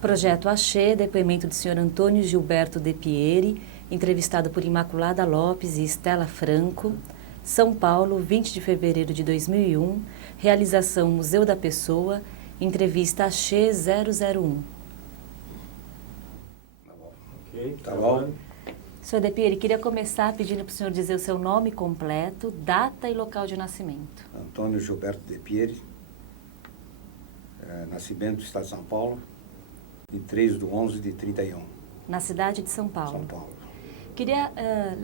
Projeto Axê, depoimento do senhor Antônio Gilberto de Pieri, entrevistado por Imaculada Lopes e Estela Franco. São Paulo, 20 de fevereiro de 2001, realização Museu da Pessoa, entrevista Axê 001. Tá bom. Senhor de Pieri, queria começar pedindo para o senhor dizer o seu nome completo, data e local de nascimento. Antônio Gilberto de Pieri, nascimento do estado de São Paulo, de 3/11/31. Na cidade de São Paulo. São Paulo. Queria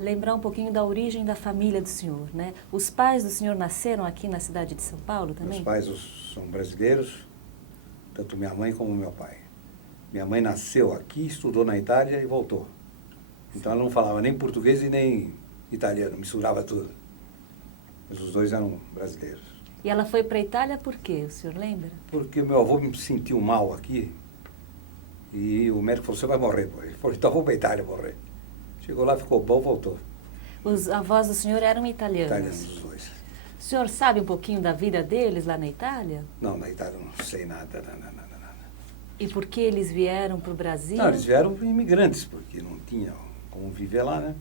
lembrar um pouquinho da origem da família do senhor, né? Os pais do senhor nasceram aqui na cidade de São Paulo também? Meus pais são brasileiros, tanto minha mãe como meu pai. Minha mãe nasceu aqui, estudou na Itália e voltou. Então ela não falava nem português e nem italiano, misturava tudo. Mas os dois eram brasileiros. E ela foi para a Itália por quê? O senhor lembra? Porque meu avô me sentiu mal aqui e o médico falou, você vai morrer. Ele falou, então vou para a Itália morrer. Chegou lá, ficou bom, voltou. Os avós do senhor eram italianos? Italianos, os dois. O senhor sabe um pouquinho da vida deles lá na Itália? Não, na Itália não sei nada, nada. E por que eles vieram para o Brasil? Não, eles vieram imigrantes, porque não tinham como viver lá, né?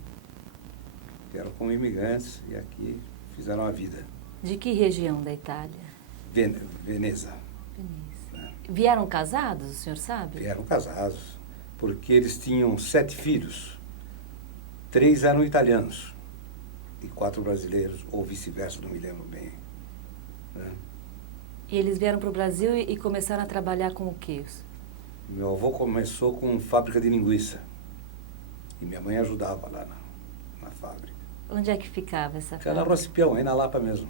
Vieram como imigrantes e aqui fizeram a vida. De que região da Itália? Veneza. Veneza. Né? Vieram casados, o senhor sabe? Vieram casados, porque eles tinham 7 filhos. 3 eram italianos e 4 brasileiros, ou vice-versa, não me lembro bem. Né? E eles vieram para o Brasil e começaram a trabalhar com o quê? Meu avô começou com fábrica de linguiça e minha mãe ajudava lá na fábrica. Onde é que ficava essa Era na fábrica? Rocipião, aí na Lapa mesmo.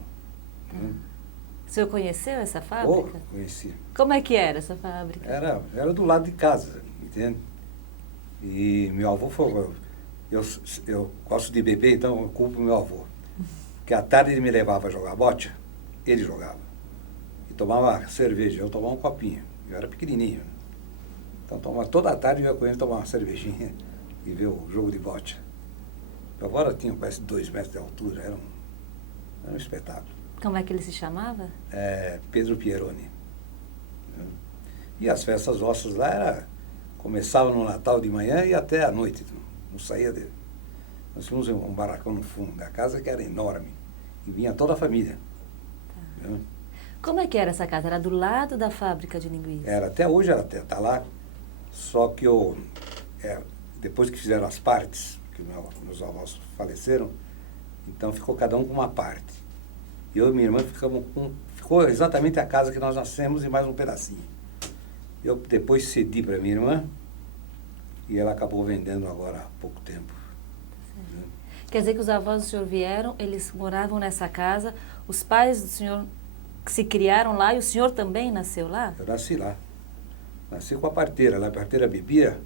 O senhor conheceu essa Oh, fábrica? conheci. Como é que era essa fábrica? Era do lado de casa, entende? E meu avô falou, eu gosto de beber, então eu culpo meu avô. Porque à tarde ele me levava a jogar bote, ele jogava. E tomava cerveja, eu tomava um copinho. Eu era pequenininho. Né? Então tomava, toda a tarde eu ia com ele tomar uma cervejinha e ver o jogo de bote. Agora tinha, parece, 2 metros de altura, era um espetáculo. Como é que ele se chamava? Pedro Pieroni. Né? E as festas nossas lá começavam no Natal de manhã e até à noite. Não saía dele. Nós tínhamos um barracão no fundo da casa que era enorme. E vinha toda a família. Tá. Né? Como é que era essa casa? Era do lado da fábrica de linguiça? Até hoje ela está lá. Só que depois que fizeram as partes, que meus avós faleceram, então ficou cada um com uma parte. Eu e minha irmã ficou exatamente a casa que nós nascemos e mais um pedacinho. Eu depois cedi para minha irmã e ela acabou vendendo agora há pouco tempo. Né? Quer dizer que os avós do senhor vieram, eles moravam nessa casa, os pais do senhor se criaram lá e o senhor também nasceu lá? Eu nasci lá. Nasci com a parteira. Lá a parteira bebia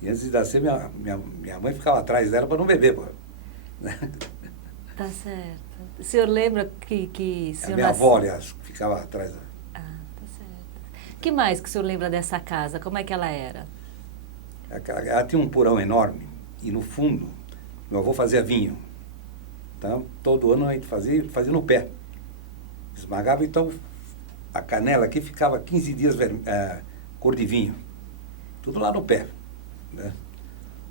e antes de nascer minha mãe ficava atrás dela para não beber. Pô. Tá certo. O senhor lembra que o A senhor minha avó, aliás, ficava atrás. Ah, tá certo. Que mais que o senhor lembra dessa casa? Como é que ela era? Ela tinha um porão enorme e no fundo meu avô fazia vinho. Então, todo ano a gente fazia no pé. Esmagava, então a canela aqui ficava 15 dias cor de vinho. Tudo lá no pé. Né?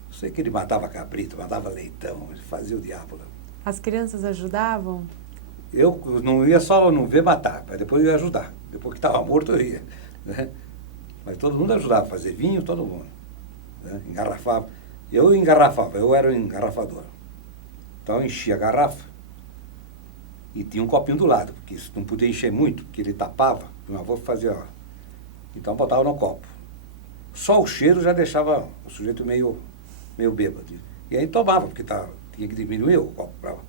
Eu sei que ele matava cabrito, matava leitão, ele fazia o diabo lá. As crianças ajudavam? Eu não ia só não ver matar, mas depois eu ia ajudar. Depois que estava morto eu ia. Né? Mas todo mundo ajudava a fazer vinho, todo mundo. Né? Engarrafava. Eu engarrafava, eu era o engarrafador. Então eu enchia a garrafa e tinha um copinho do lado, porque isso não podia encher muito, porque ele tapava. Meu avô fazia, ó. Então botava no copo. Só o cheiro já deixava o sujeito meio bêbado. E aí tomava, porque tinha que diminuir o copo.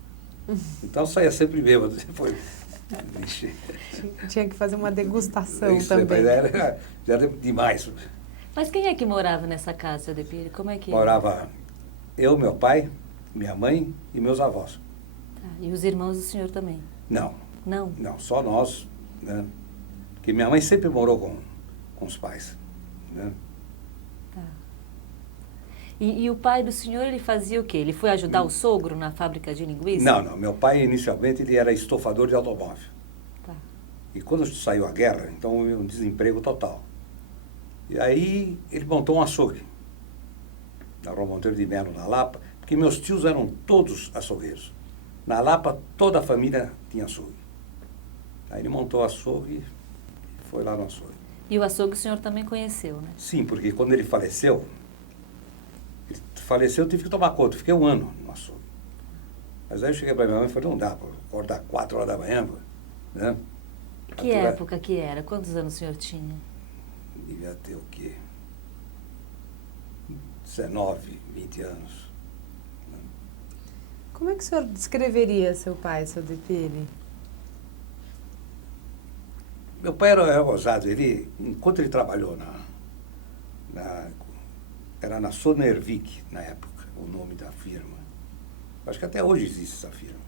Então saía sempre bêbado depois. Tinha que fazer uma degustação Isso, também. Já era demais. Mas quem é que morava nessa casa, seu de Pieri? Como é que era? Morava eu, meu pai, minha mãe e meus avós. Tá. E os irmãos do senhor também? Não, Não? só nós. Né? Porque minha mãe sempre morou com os pais. Né? Tá. E o pai do senhor, ele fazia o quê? Ele foi ajudar o sogro na fábrica de linguiça? Não. Meu pai, inicialmente, ele era estofador de automóvel. Tá. E quando saiu a guerra, então houve um desemprego total. E aí ele montou um açougue na Rua Monteiro de Melo, na Lapa, porque meus tios eram todos açougueiros. Na Lapa, toda a família tinha açougue. Aí ele montou o açougue e foi lá no açougue. E o açougue o senhor também conheceu, né? Sim, porque quando ele faleceu, eu tive que tomar conta, fiquei um ano no açougue. Mas aí eu cheguei para minha mãe e falei, não dá, para acordar 4 horas da manhã, né? Que época que era? Quantos anos o senhor tinha? Devia ter o quê? 19, 20 anos. Como é que o senhor descreveria seu pai, seu Depire? Meu pai era ousado, enquanto ele trabalhou era na Sonervik, na época, o nome da firma. Acho que até hoje existe essa firma.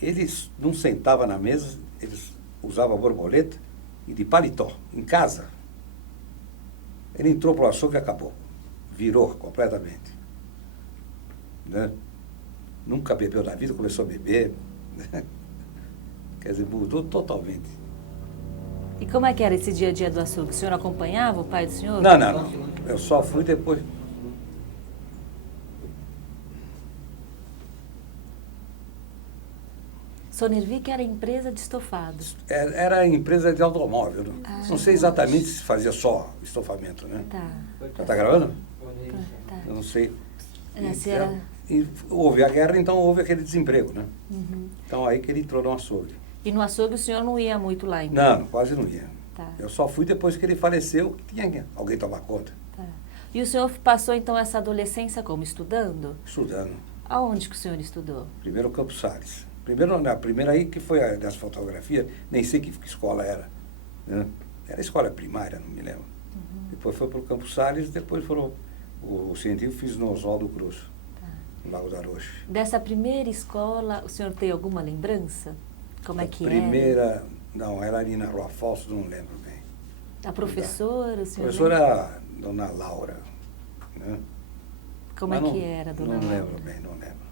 Eles não sentavam na mesa, eles usavam borboleta e de paletó, em casa. Ele entrou para o açougue e acabou. Virou completamente. Né? Nunca bebeu na vida, começou a beber. Né? Quer dizer, mudou totalmente. E como é que era esse dia a dia do açougue? O senhor acompanhava o pai do senhor? Não. Eu só fui depois. Sonervik era empresa de estofados. Era empresa de automóvel. Né? Não sei exatamente se fazia só estofamento, né? Tá. Já está gravando? Tá. Eu não sei. Se era... E houve a guerra, então houve aquele desemprego, né? Uhum. Então aí que ele entrou no açougue. E no açougue o senhor não ia muito lá, então? Não, quase não ia. Tá. Eu só fui depois que ele faleceu, que tinha alguém tomar conta. Tá. E o senhor passou, então, essa adolescência como? Estudando? Estudando. Aonde que o senhor estudou? Primeiro Campos Sales. A primeira aí que foi a das fotografias, nem sei que escola era. Né? Era escola primária, não me lembro. Uhum. Depois foi para o Campos Sales, depois foram o científico fiz no Oswaldo Cruz, no Lago da Rocha. Dessa primeira escola, o senhor tem alguma lembrança? Como é que Primeira, não, era ali na Rua Falso, não lembro bem. A professora, o senhor A professora era Dona Laura. Né? Como Mas é que era, Dona Laura? Não lembro bem, não lembro.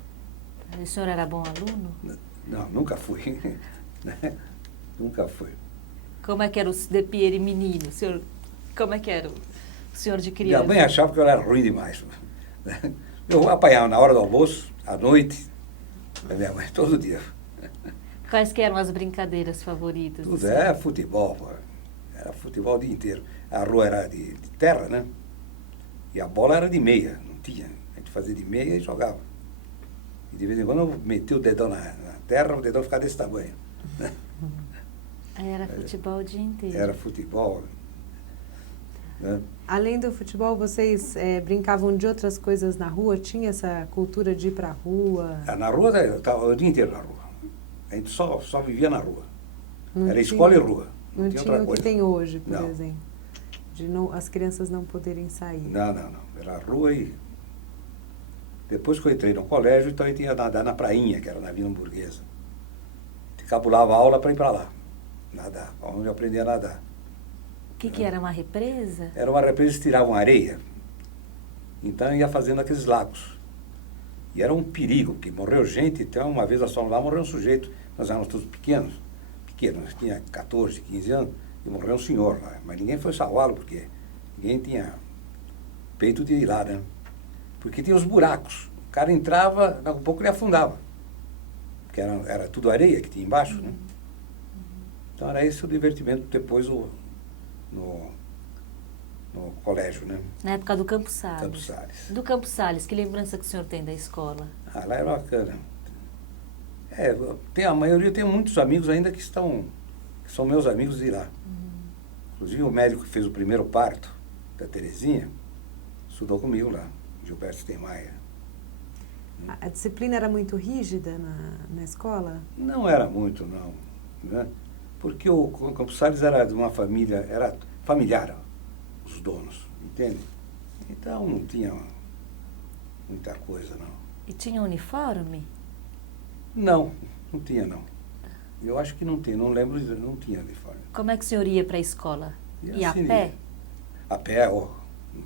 O senhor era bom aluno? Não, nunca fui. Né? Nunca fui. Como é que era o Depire menino? O senhor, como é que era o senhor de criança? Minha mãe achava que eu era ruim demais. Né? Eu apanhava na hora do almoço, à noite, da minha mãe, todo dia. Quais que eram as brincadeiras favoritas? Tudo é futebol, pô. Era futebol o dia inteiro. A rua era de terra, né? E a bola era de meia, não tinha. A gente fazia de meia e jogava. E de vez em quando eu metia o dedão na terra, o dedão ficava desse tamanho. Era futebol o dia inteiro. Era futebol. Né? Além do futebol, vocês brincavam de outras coisas na rua? Tinha essa cultura de ir para a rua? Na rua, eu estava o dia inteiro na rua. A gente só vivia na rua. Não Era tinha- escola e rua. Não tinha tinha outra o que coisa. tem hoje, por Não. exemplo. De as crianças não poderem sair. Não. Era rua e... Depois que eu entrei no colégio, então eu tinha nadar na prainha, que era na Vila Hamburguesa. Cabulava a aula para ir para lá. Nadar, onde eu aprendi a nadar. O que era uma represa? Era uma represa que tiravam areia. Então eu ia fazendo aqueles lagos. E era um perigo, porque morreu gente, então uma vez nós fomos lá, morreu um sujeito. Nós éramos todos pequenos, tinha 14, 15 anos, e morreu um senhor lá. Mas ninguém foi salvá-lo, porque ninguém tinha peito de ir lá, né? Porque tinha os buracos. O cara entrava, daqui a pouco ele afundava. Porque era tudo areia que tinha embaixo, né? Então era esse o divertimento depois no colégio, né? Na época do Campos Sales. Campos Sales. Do Campos Sales, que lembrança que o senhor tem da escola? Ah, lá era bacana. A maioria, eu tenho muitos amigos ainda que são meus amigos de lá. Inclusive o médico que fez o primeiro parto da Terezinha, estudou comigo lá, Gilberto Steinmeier. A disciplina era muito rígida na escola? Não era muito, não. Né? Porque o Campos Sales era de uma família, era familiar, os donos, entende? Então não tinha muita coisa, não. E tinha uniforme? Não tinha, não. Eu acho que não tem, não lembro, não tinha uniforme. Como é que o senhor ia para a escola? Ia a assim, pé? A pé, não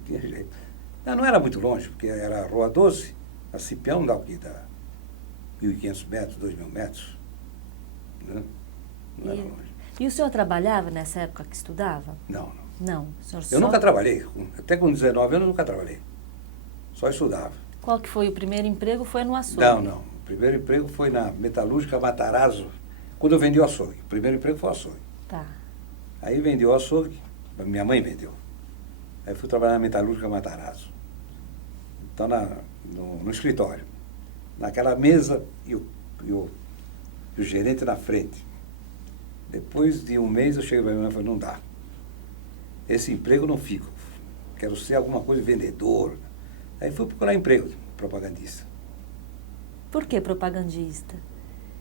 tinha jeito. Não era muito longe, porque era a Rua 12, a Cipião dá o quê? Dá 1.500 metros, 2.000 metros. Né? Não era longe. E o senhor trabalhava nessa época que estudava? Não. Não, o senhor Eu nunca trabalhei. Até com 19 anos eu nunca trabalhei. Só estudava. Qual que foi o primeiro emprego? Foi no açougue? Não. O primeiro emprego foi na Metalúrgica Matarazzo, quando eu vendi o açougue. O primeiro emprego foi o açougue. Tá. Aí vendi o açougue, minha mãe vendeu. Aí fui trabalhar na Metalúrgica Matarazzo. Então, no escritório. Naquela mesa e o gerente na frente. Depois de um mês eu cheguei para minha mãe e falei, não dá. Esse emprego eu não fico. Quero ser alguma coisa de vendedor. Aí fui procurar emprego de propagandista. Por que propagandista?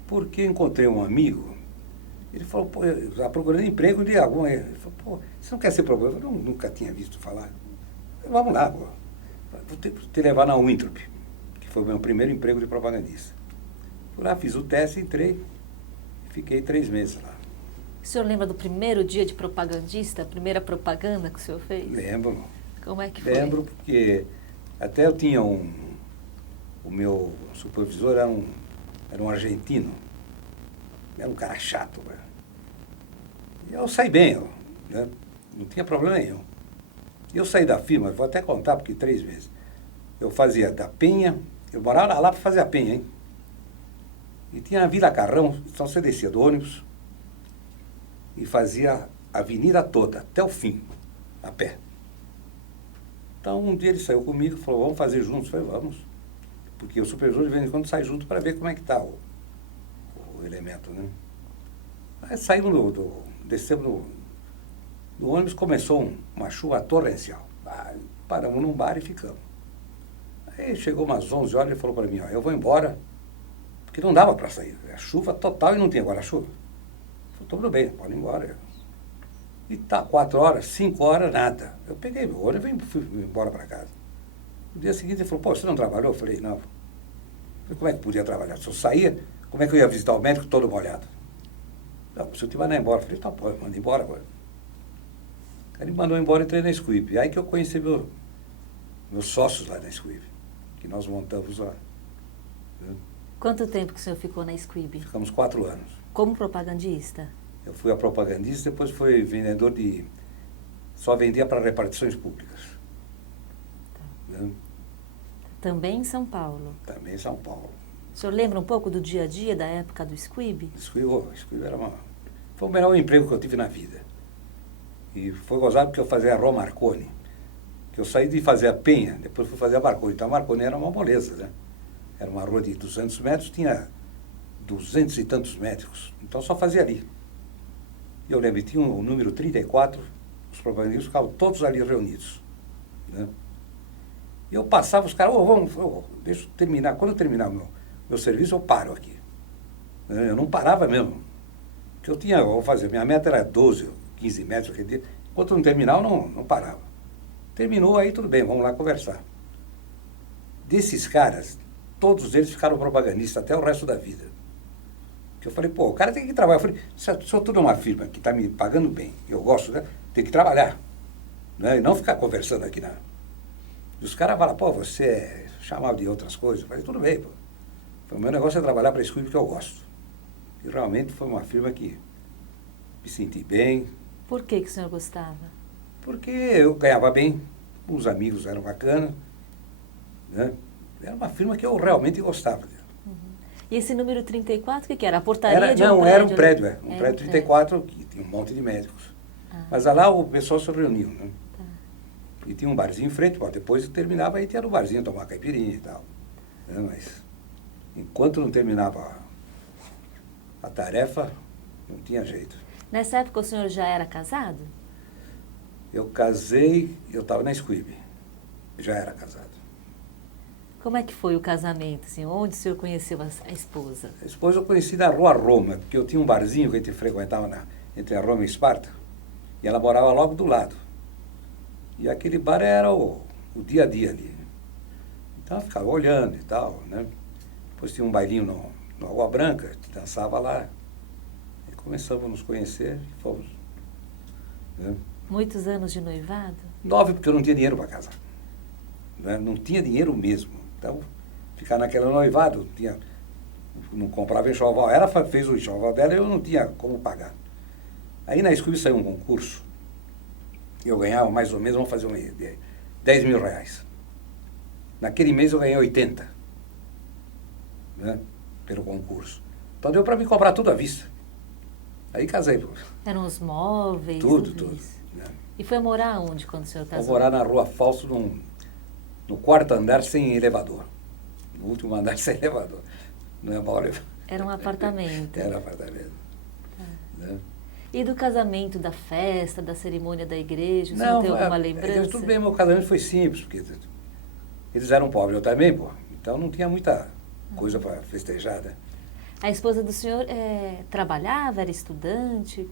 Porque encontrei um amigo, ele falou, pô, eu estava procurando emprego de algum. Ele falou, pô, você não quer ser propagandista? Eu nunca tinha visto falar. Vamos lá, pô. Vou te levar na Winthrop, que foi o meu primeiro emprego de propagandista. Fui lá, fiz o teste, entrei e fiquei 3 meses lá. O senhor lembra do primeiro dia de propagandista, a primeira propaganda que o senhor fez? Lembro. Como é que foi? Lembro porque até eu tinha o meu supervisor era um argentino. Era um cara chato, velho. E eu saí bem, né? Não tinha problema nenhum. E eu saí da firma, vou até contar, porque 3 meses. Eu fazia da Penha, eu morava lá para fazer a Penha, hein? E tinha a Vila Carrão, então você descia do ônibus e fazia a avenida toda, até o fim, a pé. Então, um dia ele saiu comigo e falou, vamos fazer juntos? Eu falei, vamos. Porque o supervisor, de vez em quando, sai junto para ver como é que está o elemento, né? Aí saímos descemos no ônibus, começou uma chuva torrencial. Aí, paramos num bar e ficamos. Aí chegou umas 11 horas e ele falou para mim, ó, eu vou embora, porque não dava para sair. A chuva total e não tinha guarda-chuva. Eu falei, tudo bem, pode ir embora. E tá 4 horas, 5 horas, nada. Eu peguei meu ônibus e fui embora para casa. No dia seguinte ele falou, pô, você não trabalhou? Eu falei, não. Eu falei, como é que podia trabalhar? Se eu saía, como é que eu ia visitar o médico todo molhado? Não, se eu te mandar embora. Eu falei, tá, pô, manda embora agora. Aí ele mandou embora e entrei na Squip. Aí que eu conheci meus sócios lá na Squip, que nós montamos lá. Quanto tempo que o senhor ficou na Squib? Ficamos 4 anos. Como propagandista? Eu fui a propagandista, depois fui vendedor de... Só vendia para repartições públicas. Né? Também em São Paulo? Também em São Paulo. O senhor lembra um pouco do dia a dia da época do Squib? Squib era foi o melhor emprego que eu tive na vida. E foi gozado porque eu fazia a Roma Marconi. Que eu saí de fazer a Penha, depois fui fazer a Marconi. Então a Marconi era uma moleza, né? Era uma rua de 200 metros, tinha 200 e tantos médicos. Então só fazia ali. E eu lembro, tinha o número 34, os propagandistas ficavam todos ali reunidos. Né? E eu passava, os caras, deixa eu terminar. Quando eu terminar meu serviço, eu paro aqui. Eu não parava mesmo. Porque vou fazer, minha meta era 12, 15 metros aquele dia. Enquanto eu não terminar, eu não parava. Terminou, aí tudo bem, vamos lá conversar. Desses caras, todos eles ficaram propagandistas até o resto da vida. Eu falei, pô, o cara tem que trabalhar. Eu falei, se eu estou numa firma que está me pagando bem, eu gosto, né? Tem que trabalhar. Né? E não ficar conversando aqui. E os caras falam, pô, você é chamado de outras coisas. Eu falei, tudo bem, pô. O meu negócio é trabalhar para a Squib que eu gosto. E realmente foi uma firma que me senti bem. Por que o senhor gostava? Porque eu ganhava bem, os amigos eram bacanas. Né? Era uma firma que eu realmente gostava. E esse número 34, o que era? A portaria de um prédio? Não, era um prédio, um prédio 34, que tinha um monte de médicos. Mas lá o pessoal se reuniu, né? Tá. E tinha um barzinho em frente, bom, depois terminava, aí tinha no barzinho tomar caipirinha e tal. Né? Mas enquanto não terminava a tarefa, não tinha jeito. Nessa época o senhor já era casado? Eu casei, eu estava na Squib, já era casado. Como é que foi o casamento? Assim, onde o senhor conheceu a esposa? A esposa eu conheci na Rua Roma, porque eu tinha um barzinho que a gente frequentava entre a Roma e Esparta, e ela morava logo do lado. E aquele bar era o dia a dia ali. Então eu ficava olhando e tal, né? Depois tinha um bailinho no Água Branca, a gente dançava lá. E começamos a nos conhecer e fomos. Né? Muitos anos de noivado? 9, porque eu não tinha dinheiro para casar. Né? Não tinha dinheiro mesmo. Então, ficar naquela noivado, não comprava enxoval. Ela fez o enxoval dela e eu não tinha como pagar. Aí na Squib saiu um concurso eu ganhava mais ou menos, vamos fazer uma ideia, 10 mil reais. Naquele mês eu ganhei 80, né, pelo concurso. Então deu para me comprar tudo à vista. Aí casei. Pô. Eram os móveis? Tudo. Isso. Né. E foi morar onde quando o senhor casou? Vou morar na Rua Fausto, no quarto andar sem elevador. No último andar sem elevador. Não é mal elevador. Era um apartamento. Era apartamento. Né. E do casamento, da festa, da cerimônia da igreja, o senhor tem alguma lembrança? Tudo bem, meu casamento foi simples, porque eles eram pobres, eu também, pô. Então não tinha muita coisa para festejar, né? A esposa do senhor trabalhava, era estudante?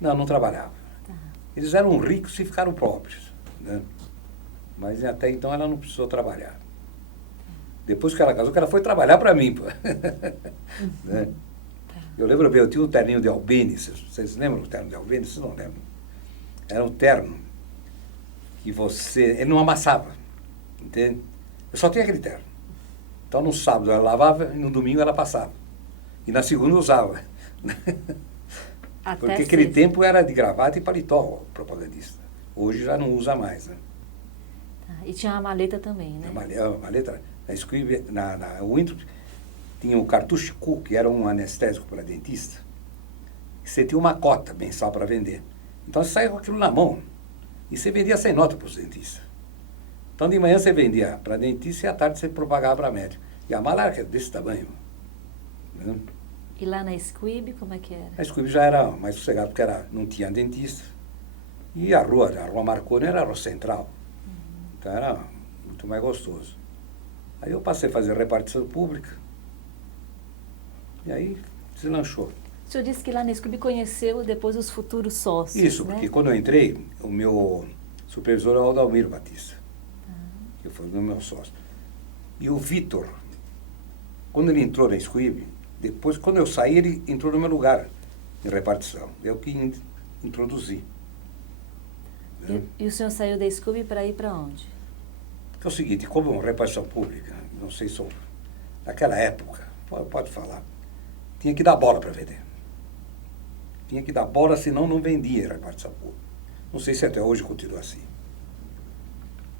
Não trabalhava. Tá. Eles eram ricos e ficaram pobres, né? Mas até então ela não precisou trabalhar. Depois que ela casou, que ela foi trabalhar para mim, pô. Né? Eu lembro bem, eu tinha um terninho de Albini, vocês lembram do terno de Albini? Vocês não lembram? Era um terno que ele não amassava, entende? Eu só tinha aquele terno. Então no sábado ela lavava e no domingo ela passava. E na segunda usava. Porque aquele tempo era de gravata e paletó, o propagandista. Hoje já não usa mais, né? Tá. E tinha uma maleta também, né? A maleta, na Squibb, na Winter, tinha o cartucho Q, que era um anestésico para dentista. Você tinha uma cota mensal para vender. Então você saía com aquilo na mão. E você vendia sem nota para os dentistas. Então de manhã você vendia para dentista e à tarde você propagava para médico. E a mala era desse tamanho. Né? E lá na Squibb, como é que era? A Squibb já era mais sossegado, porque não tinha dentista. E a rua Marconi era a rua central. Então era muito mais gostoso. Aí eu passei a fazer repartição pública. E aí deslanchou. O senhor disse que lá na Squibb conheceu depois os futuros sócios, Isso, né? porque quando eu entrei, o meu supervisor era o Aldalmiro Batista, que foi o meu sócio. E o Vitor, quando ele entrou na Squibb, depois, quando eu saí, ele entrou no meu lugar em repartição. Eu que introduzi. E o senhor saiu da Squibb para ir para onde? É o seguinte, como repartição pública, não sei se naquela época, pode falar, tinha que dar bola para vender. Tinha que dar bola, senão não vendia a repartição pública. Não sei se até hoje continua assim.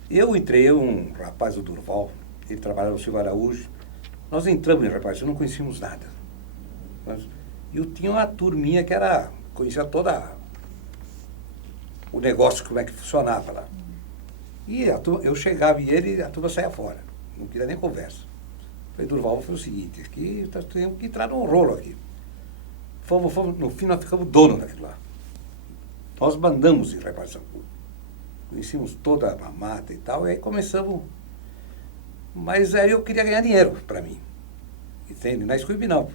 Eu entrei, um rapaz, o Durval, ele trabalhava no Silvio Araújo, nós entramos em repartição, não conhecíamos nada. E eu tinha uma turminha que conhecia toda o negócio, como é que funcionava lá. E eu chegava e a turma saía fora, não queria nem conversa. Falei, Durval, foi o seguinte, aqui nós temos que entrar num rolo aqui. No fim nós ficamos donos daquilo lá. Nós mandamos em repartição pública. Conhecíamos toda a mata e tal, e aí começamos. Mas aí eu queria ganhar dinheiro para mim. Entende? Na Squibb não.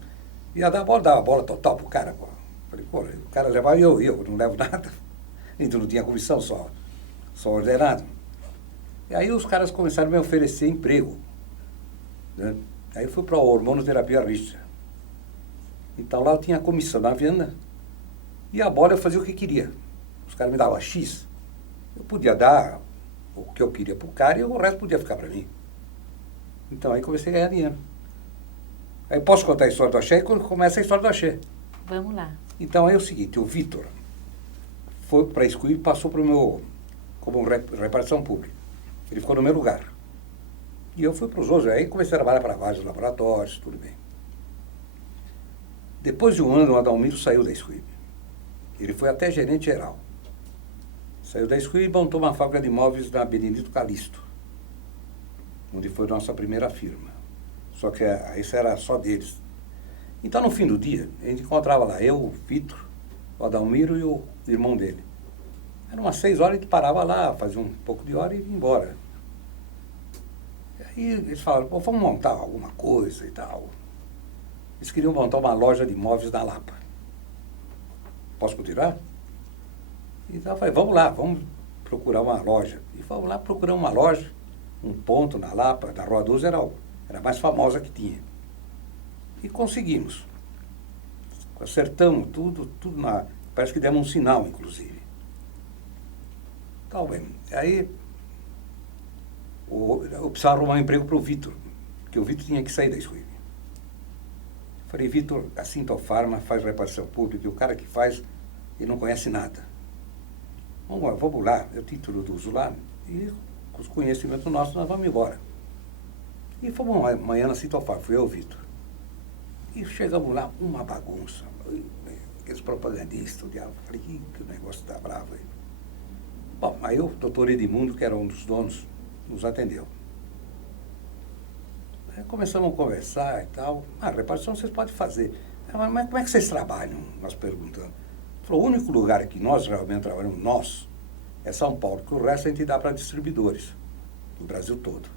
Ia dar a bola total pro cara. Pô. Falei, pô, o cara levava e eu não levo nada. Então não tinha comissão, só ordenado. E aí os caras começaram a me oferecer emprego. Né? Aí eu fui para a hormonoterapia Richter. Então lá eu tinha a comissão na venda e a bola eu fazia o que queria. Os caras me davam X. Eu podia dar o que eu queria para o cara e o resto podia ficar para mim. Então aí comecei a ganhar dinheiro. Aí posso contar a história do Axé e começa a história do Axé. Vamos lá. Então aí é o seguinte, o Vitor foi para a Squibb e passou para o meu, como repartição pública. Ele ficou no meu lugar. E eu fui para os outros, aí comecei a trabalhar para vários laboratórios, tudo bem. Depois de um ano, o Adalmiro saiu da Squibb. Ele foi até gerente geral. Saiu da Squibb e montou uma fábrica de móveis na Benedito Calixto, onde foi a nossa primeira firma. Só que isso era só deles. Então, no fim do dia, a gente encontrava lá eu, o Vitor, o Adalmiro e o irmão dele. Eram umas 6 horas, a gente parava lá, fazia um pouco de hora e ia embora. E aí eles falaram, pô, vamos montar alguma coisa e tal. Eles queriam montar uma loja de móveis na Lapa. Posso continuar? Então eu falei, vamos lá, vamos procurar uma loja. E fomos lá procurar uma loja, um ponto na Lapa, na Rua 12 era a mais famosa que tinha. E conseguimos. Acertamos tudo parece que demos um sinal, inclusive. Então, bem, aí eu precisava arrumar um emprego para o Vitor, porque o Vitor tinha que sair da Squibb. Falei, Vitor, a Sintofarma faz repartição pública e o cara que faz, ele não conhece nada. Vamos lá, eu te introduzo lá e com os conhecimentos nossos nós vamos embora. E fomos amanhã na Citofar, fui eu e o Vitor. E chegamos lá, uma bagunça. Aqueles propagandistas, o diabo, falei, que o negócio está bravo aí. Bom, aí o doutor Edmundo, que era um dos donos, nos atendeu. Aí começamos a conversar e tal. A repartição vocês podem fazer. Mas como é que vocês trabalham? Nós perguntamos. Falou, o único lugar que nós realmente trabalhamos, nós, é São Paulo, que o resto a gente dá para distribuidores, no Brasil todo.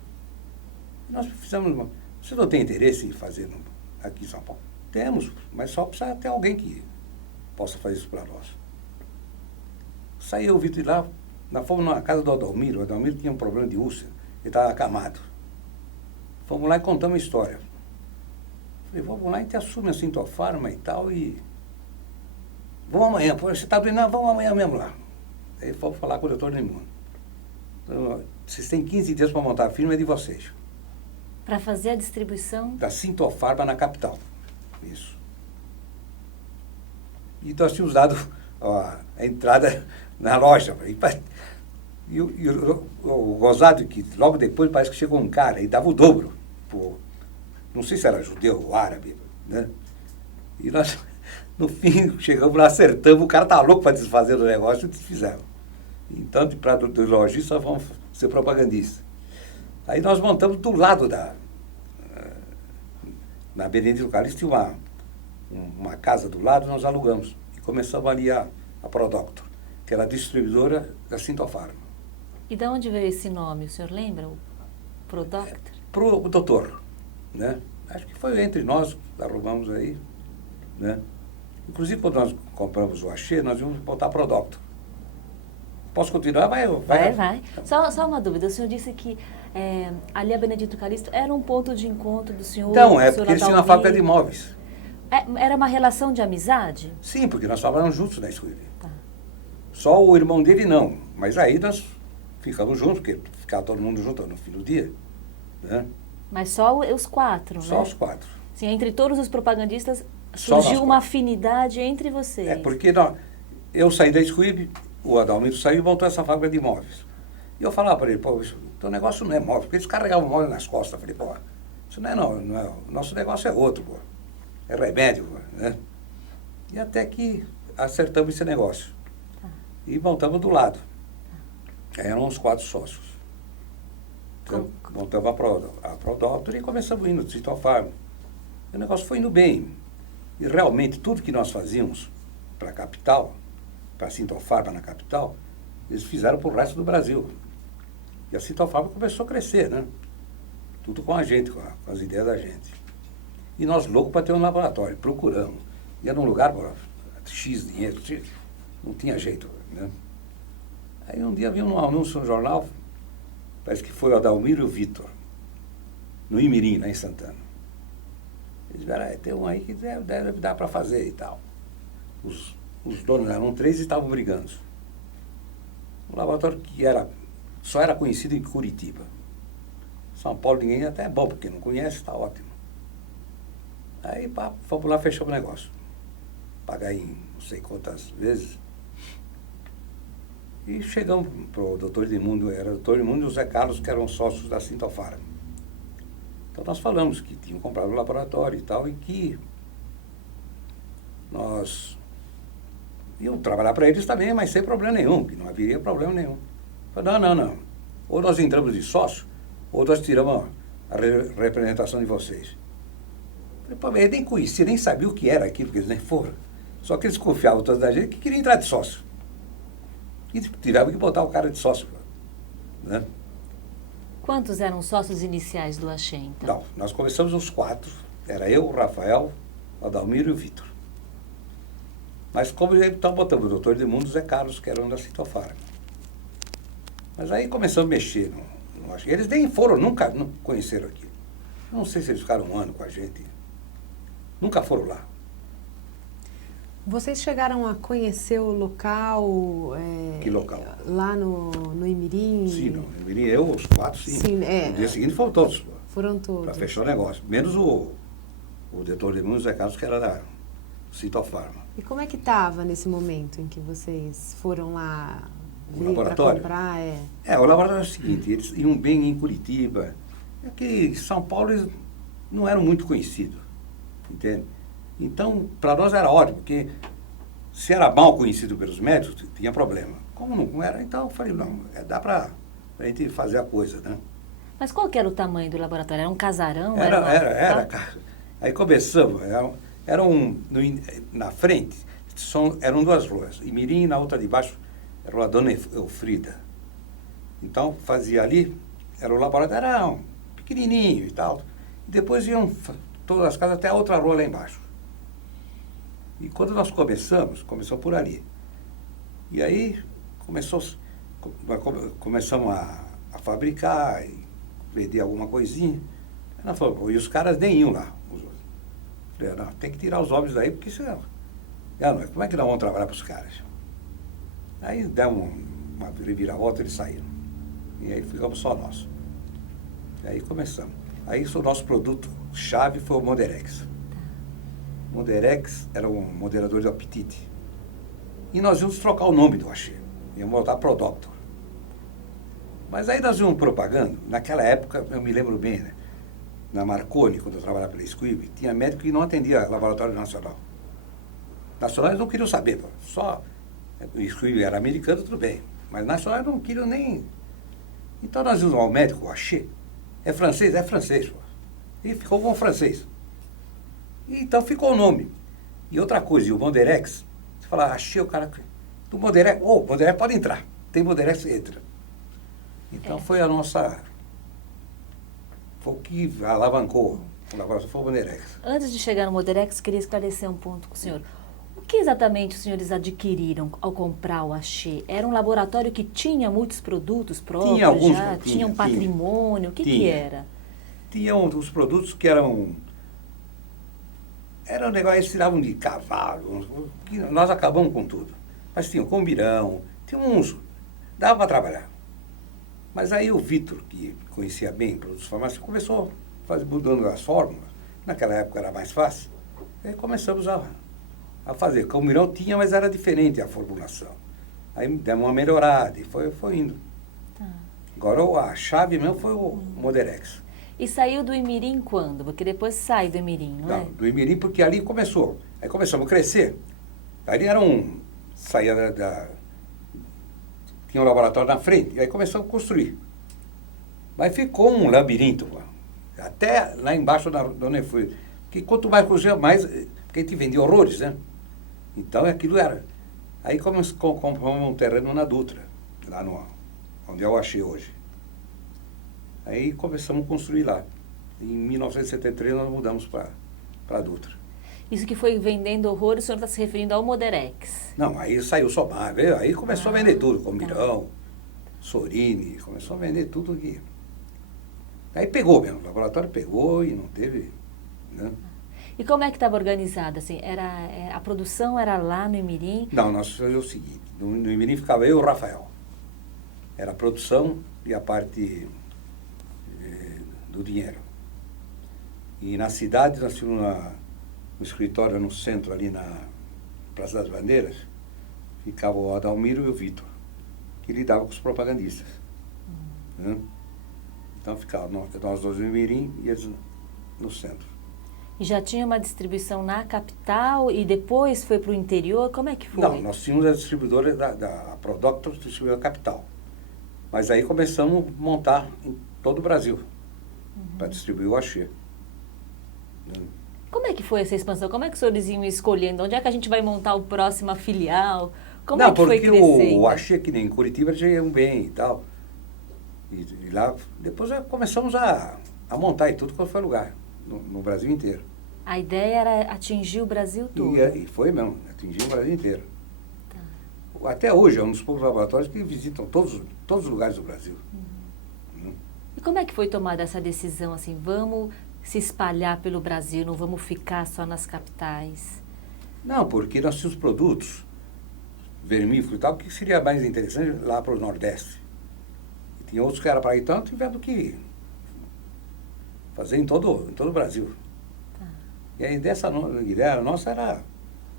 E nós fizemos, vocês não têm interesse em fazer aqui em São Paulo? Temos, mas só precisa ter alguém que possa fazer isso para nós. Saiu o Vitor de lá, nós fomos na casa do Adalmiro, o Adalmiro tinha um problema de úlcera, ele estava acamado. Fomos lá e contamos a história. Falei, vamos lá, a gente assume a Sintofarma e tal, e vamos amanhã. Pô, você está doendo? Não, vamos amanhã mesmo lá. Aí fomos falar com o doutor Edmundo. Então, vocês têm 15 dias para montar a firma, é de vocês. Para fazer a distribuição? Da Sintofarma na capital. Isso. E nós tínhamos dado a entrada na loja. E o gozado que logo depois parece que chegou um cara e dava o dobro. Pô, não sei se era judeu ou árabe, né? E nós, no fim, chegamos lá, acertamos, o cara tá louco para desfazer do negócio e desfizemos. Então, de lojista, vamos ser propagandistas. Aí nós montamos do lado na Benedito Calixto, tinha uma casa do lado, nós alugamos. E começamos ali a Prodoctor, que era a distribuidora da Sintofarma. E de onde veio esse nome? O senhor lembra? O Prodoctor? Pro doutor, né? Acho que foi entre nós, arrumamos aí, né? Inclusive, quando nós compramos o Axê, nós íamos botar Prodoctor. Posso continuar? Vai. Só uma dúvida. O senhor disse que ali a Benedito Calixto era um ponto de encontro do senhor. Então, porque eles tinham uma fábrica de imóveis. Era uma relação de amizade? Sim, porque nós trabalhamos juntos na Squibb. Tá. Só o irmão dele não. Mas aí nós ficamos juntos, porque ficava todo mundo junto no fim do dia. Né? Mas só os quatro, só né? os quatro. Sim, entre todos os propagandiistas Só surgiu uma afinidade entre vocês. É porque eu saí da Squibb, o Adalmiro saiu e montou essa fábrica de imóveis. E eu falava para ele, pô, teu negócio não é móvel, porque eles carregavam móvel nas costas. Eu falei, pô, isso não é, o nosso negócio é outro, pô. É remédio, pô, né? E até que acertamos esse negócio. E montamos do lado. Aí eram uns 4 sócios. Então, montamos a Prodoctor e começamos indo de Sintofarma. O negócio foi indo bem. E realmente tudo que nós fazíamos para a capital, para a Sintofarma na capital, eles fizeram para o resto do Brasil. E a Sintofarma começou a crescer, né? Tudo com a gente, com as ideias da gente. E nós loucos para ter um laboratório, procuramos. Ia num lugar para X dinheiro, não tinha jeito, né? Aí um dia vi um anúncio no jornal, parece que foi o Adalmiro e o Vitor, no Imirim, lá em Santana. Eles disseram, tem um aí que deve dar para fazer e tal. Os donos eram 3 e estavam brigando. Um laboratório que só era conhecido em Curitiba. São Paulo ninguém até é bom, porque não conhece, está ótimo. Aí fomos lá, fechamos o negócio. Pagar em não sei quantas vezes. E chegamos para o doutor Edmundo, era o doutor Edmundo e o Zé Carlos, que eram sócios da Sintofarma. Então nós falamos que tinham comprado o laboratório e tal, e que nós íamos trabalhar para eles também, mas sem problema nenhum, que não haveria problema nenhum. Falei, não. Ou nós entramos de sócio, ou nós tiramos a representação de vocês. Falei, pô, eu nem conhecia, nem sabia o que era aquilo, porque eles nem foram. Só que eles confiavam toda a gente que queria entrar de sócio. E tivemos que botar o cara de sócio, né? Quantos eram sócios iniciais do Axê, então? Não, nós começamos uns 4. Era eu, o Rafael, o Adalmiro e o Vitor. Mas como então botamos o doutor Edmundo e o Zé Carlos, que eram da Sintofarma. Mas aí começamos a mexer no Axê. Eles nem foram, nunca conheceram aquilo. Não sei se eles ficaram um ano com a gente. Nunca foram lá. Vocês chegaram a conhecer o local? Que local? Lá no Imirim? Sim, no Imirim, eu, os 4, sim. Sim, No dia seguinte foram todos. Foram todos. Para fechar o negócio. Menos o doutor Edmundo e o Zé Carlos, que era da Sintofarma. E como é que estava nesse momento em que vocês foram lá o laboratório. Comprar, o laboratório é o seguinte, eles iam bem em Curitiba. É que em São Paulo eles não eram muito conhecidos, entende? Então, para nós era ótimo, porque se era mal conhecido pelos médicos, tinha problema. Como não era, então eu falei, não, dá para a gente fazer a coisa, né? Mas qual que era o tamanho do laboratório? Era um casarão? Era. Aí começamos, na frente, eram duas ruas, Imirim e na outra de baixo era a Dona Elfrida. Então fazia ali, era o laboratório, era pequenininho e tal. E depois iam todas as casas até a outra rua lá embaixo. E quando nós começamos por ali. E aí começamos a fabricar e vender alguma coisinha. E os caras nem iam lá. Falei, não, tem que tirar os homens daí, porque senão... como é que nós vamos trabalhar para os caras? Aí demos uma reviravolta, eles saíram. E aí ficamos só nós. E aí começamos. Aí o nosso produto-chave foi o Moderex. O Moderex era um moderador de apetite. E nós íamos trocar o nome do Axê. Íamos botar Prodoctor. Mas aí nós íamos propagando. Naquela época, eu me lembro bem, né? Na Marconi, quando eu trabalhava pela Squibb, tinha médico que não atendia Laboratório Nacional. Nacionais não queriam saber, só o Squibb era americano, tudo bem. Mas nacionais não queriam nem... Então nós íamos ao médico, o Axê. É francês? É francês, pô. E ficou com o francês. E então ficou o nome. E outra coisa, e o Moderex, você fala, Axê, o cara... Do Moderex, Moderex pode entrar. Tem Moderex, entra. Então foi a nossa... Foi o que alavancou o laboratório, foi o Moderex. Antes de chegar no Moderex, queria esclarecer um ponto com o senhor. O que exatamente os senhores adquiriram ao comprar o Axê? Era um laboratório que tinha muitos produtos próprios? Tinha alguns, tinha um patrimônio? O que era? Tinham os produtos que eram... Era um negócio, eles tiravam de cavalo, nós acabamos com tudo. Mas tinha o combirão, tinha uns... Dava para trabalhar. Mas aí o Vitor, que conhecia bem produtos farmacêuticos, começou mudando as fórmulas. Naquela época era mais fácil. Aí começamos a fazer. Combirão tinha, mas era diferente a formulação. Aí demos uma melhorada e foi indo. Agora a chave mesmo foi o Moderex. E saiu do Imirim quando? Porque depois sai do Imirim, não é? Do Imirim, porque ali começou. Aí começamos a crescer. Ali era saía tinha um laboratório na frente, e aí começamos a construir. Mas ficou um labirinto, até lá embaixo da Dona Elfrida. Porque quanto mais construía, mais... Porque a gente vendia horrores, né? Então aquilo era... Aí compramos um terreno na Dutra, lá onde eu achei hoje. Aí começamos a construir lá. Em 1973 nós mudamos para a Dutra. Isso que foi vendendo horrores, o senhor está se referindo ao Moderex? Não, aí saiu só mais, aí começou a vender tudo, Combirão, Sorini, começou a vender tudo aqui. Aí pegou mesmo, o laboratório pegou e não teve... Né? E como é que estava organizado? Assim, a produção era lá no Imirim? Não, nós fazíamos o seguinte, no Imirim ficava eu e o Rafael. Era a produção e a parte do dinheiro. E na cidade nós tínhamos no escritório no centro, ali na Praça das Bandeiras, ficava o Adalmiro e o Vitor, que lidavam com os propagandistas. Né? Então ficava nós dois no Imirim e eles no centro. E já tinha uma distribuição na capital e depois foi para o interior? Como é que foi? Não, nós tínhamos a distribuidora da Prodoctor, distribuidora da capital. Mas aí começamos a montar em todo o Brasil, para distribuir o Axê. Como é que foi essa expansão? Como é que os senhores iam escolhendo? Onde é que a gente vai montar o próximo filial? Como é que foi crescendo? Não, porque o Axê, que nem em Curitiba, já iam bem e tal. E lá, depois começamos a montar em tudo quanto foi lugar, no Brasil inteiro. A ideia era atingir o Brasil todo? E foi mesmo, atingir o Brasil inteiro. Tá. Até hoje é um dos poucos laboratórios que visitam todos os lugares do Brasil. E como é que foi tomada essa decisão, assim, vamos se espalhar pelo Brasil, não vamos ficar só nas capitais? Não, porque nós tínhamos produtos vermífugos e tal, que seria mais interessante lá para o Nordeste. E tinha outros que era para ir tanto, tivemos que fazer em todo o Brasil. Tá. E a ideia nossa era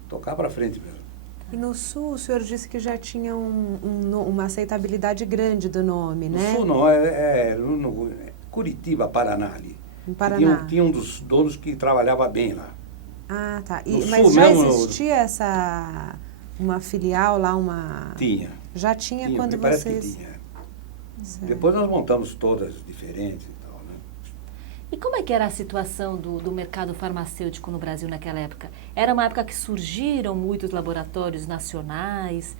tocar para frente mesmo. Tá. E no Sul, o senhor disse que já tinha uma aceitabilidade grande do nome, No né? Sul não, no Curitiba, Paraná ali. Em Paraná. Tinha um dos donos que trabalhava bem lá. Ah, tá. No Mas Sul já mesmo, existia uma filial lá, Tinha. Já tinha quando me parece que vocês... tinha. Certo. Depois nós montamos todas diferentes e tal, né? E como é que era a situação do mercado farmacêutico no Brasil naquela época? Era uma época que surgiram muitos laboratórios nacionais?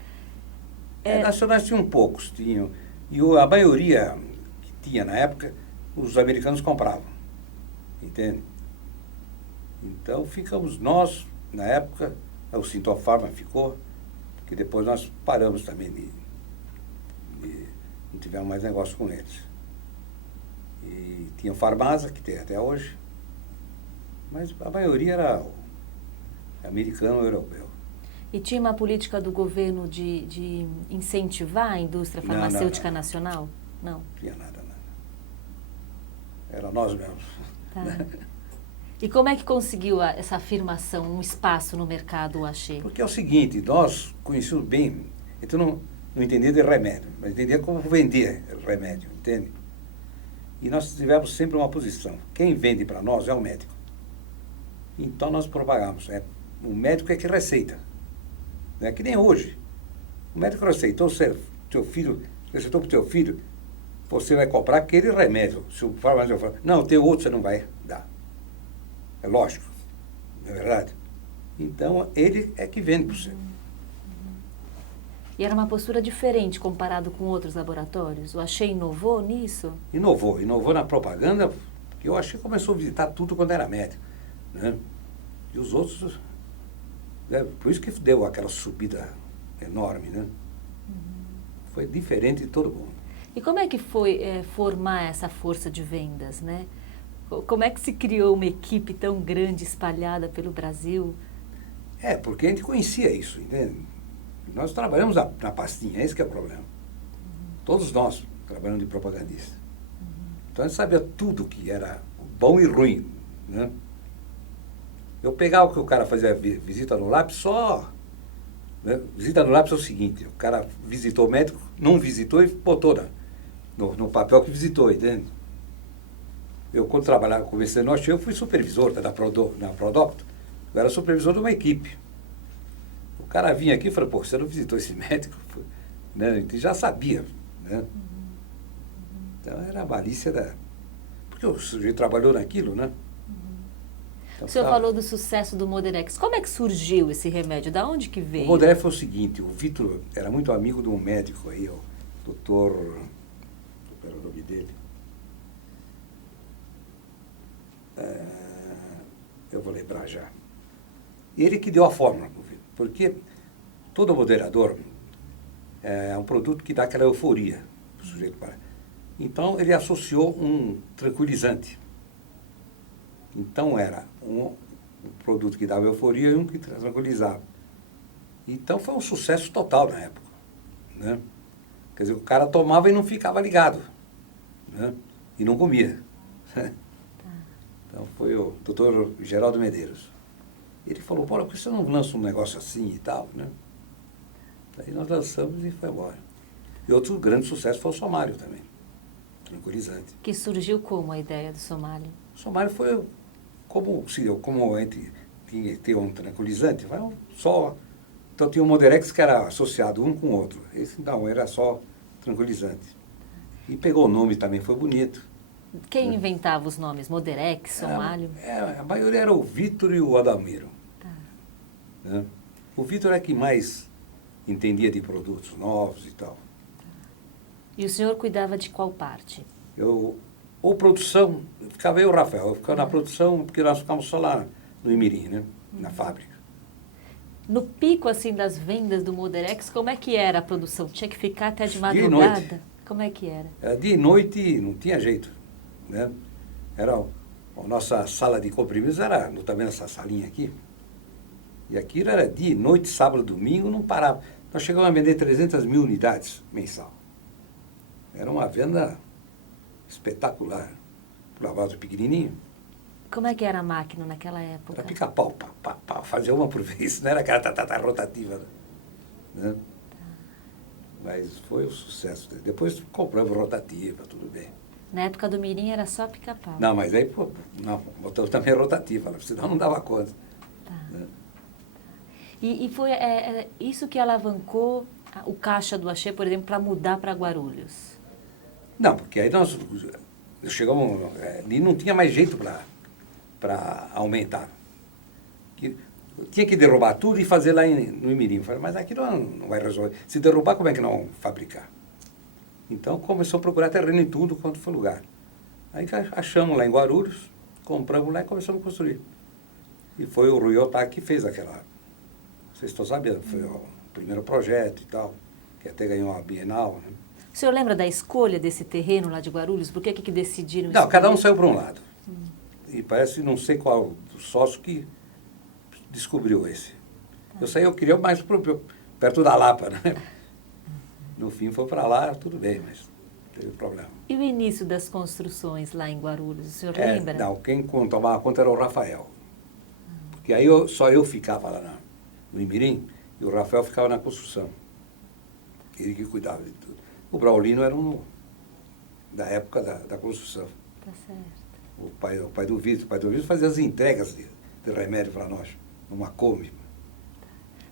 Nacionais tinham poucos, tinham. E a maioria que tinha na época, os americanos compravam. Entende? Então ficamos nós, na época, o Sintofarma ficou, que depois nós paramos também não tivemos mais negócio com eles. E tinha o Farmasa, que tem até hoje, mas a maioria era americano ou europeu. E tinha uma política do governo de incentivar a indústria farmacêutica nacional? Não. Não tinha nada. Era nós mesmos. Tá. E como é que conseguiu essa afirmação, um espaço no mercado, o Axê? Porque é o seguinte, nós conhecemos bem, então não entendia de remédio, mas entendia como vender remédio, entende? E nós tivemos sempre uma posição. Quem vende para nós é o médico. Então nós propagamos. O médico é que receita. Não é que nem hoje. O médico receitou, receitou para o teu filho, você vai comprar aquele remédio. Se o farmacêutico falar, não, tem outro, você não vai dar. É lógico. Não é verdade? Então, ele é que vende para você. E era uma postura diferente comparado com outros laboratórios? O Axê inovou nisso? Inovou na propaganda, porque eu achei que começou a visitar tudo quando era médico. Né? E os outros, por isso que deu aquela subida enorme, né? Foi diferente de todo mundo. E como é que foi formar essa força de vendas, né? Como é que se criou uma equipe tão grande, espalhada pelo Brasil? Porque a gente conhecia isso, entende? Nós trabalhamos na pastinha, esse que é o problema. Todos nós trabalhando de propagandista. Então a gente sabia tudo que era bom e ruim, né? Eu pegava o que o cara fazia visita no lápis só... Né? Visita no lápis é o seguinte, o cara visitou o médico, não visitou e botou no papel que visitou, entende? Eu, quando trabalhava, comecei no Axê, eu fui supervisor na Prodocto, eu era supervisor de uma equipe. O cara vinha aqui e falou, pô, você não visitou esse médico? Né? A gente já sabia, né? Então era a malícia porque o sujeito trabalhou naquilo, né? Então, O senhor falou do sucesso do Moderex. Como é que surgiu esse remédio? Da onde que veio? O Moderex foi o seguinte, o Vitor era muito amigo de um médico aí, o doutor... Qual era o nome dele? Eu vou lembrar já. E ele que deu a fórmula, porque todo moderador é um produto que dá aquela euforia para o sujeito parar. Então ele associou um tranquilizante. Então era um produto que dava euforia e um que tranquilizava. Então foi um sucesso total na época, né? Quer dizer, o cara tomava e não ficava ligado, né? E não comia. Então foi o doutor Geraldo Medeiros. Ele falou, por que você não lança um negócio assim e tal, né? Aí nós lançamos e foi embora. E outro grande sucesso foi o Somália também, tranquilizante. Que surgiu como a ideia do Somália? O Somália foi como a gente tinha um tranquilizante, só... Então tinha um Moderex que era associado um com o outro. Esse não, era só tranquilizante. E pegou o nome também, foi bonito. Quem inventava os nomes? Moderex, Somália? A maioria era o Vitor e o Adalmiro. Tá. Né? O Vitor é que mais entendia de produtos novos e tal. E o senhor cuidava de qual parte? Ou produção, ficava eu e o Rafael. Eu ficava na produção, porque nós ficávamos só lá no Imirim, né? Na fábrica. No pico, assim, das vendas do Moderex, como é que era a produção? Tinha que ficar até de Dia e madrugada? noite. Como é que era? Era dia e noite, não tinha jeito, né? Era a nossa sala de comprimidos, era também nessa salinha aqui. E aquilo era dia e noite, sábado, domingo, não parava. Nós chegamos a vender 300 mil unidades mensal. Era uma venda espetacular. Para vaso pequenininho. Como é que era a máquina naquela época? Era pica-pau, pá, pá, pá, fazia uma por vez, não era aquela rotativa. né? Mas foi um sucesso. Depois compramos rotativa, tudo bem. Na época do mirim era só pica-pau. Não, mas aí, pô, não, botamos também rotativa, senão não dava conta. Tá. Né? E foi isso que alavancou o caixa do Axé, por exemplo, para mudar para Guarulhos? Não, porque aí nós chegamos, ali não tinha mais jeito para aumentar. Tinha que derrubar tudo e fazer lá no Imirim. Eu falei, mas aqui não vai resolver. Se derrubar, como é que não vamos fabricar? Então começou a procurar terreno em tudo quanto foi lugar. Aí achamos lá em Guarulhos, compramos lá e começamos a construir. E foi o Rui Otaki que fez aquela... Vocês estão sabendo, foi o primeiro projeto e tal, que até ganhou a Bienal, né? O senhor lembra da escolha desse terreno lá de Guarulhos? Por que decidiram Não, cada um escolher? saiu para um lado. E parece, não sei qual o sócio que descobriu esse. Eu queria mais perto da Lapa, né? No fim foi para lá, tudo bem, mas teve problema. E o início das construções lá em Guarulhos, o senhor lembra? Não, quem tomava conta era o Rafael. Porque aí só eu ficava lá no Imirim e o Rafael ficava na construção. Ele que cuidava de tudo. O Braulino era da época da construção. Tá certo. O pai do Vitor. O pai do Vitor fazia as entregas de remédio para nós, numa Kombi.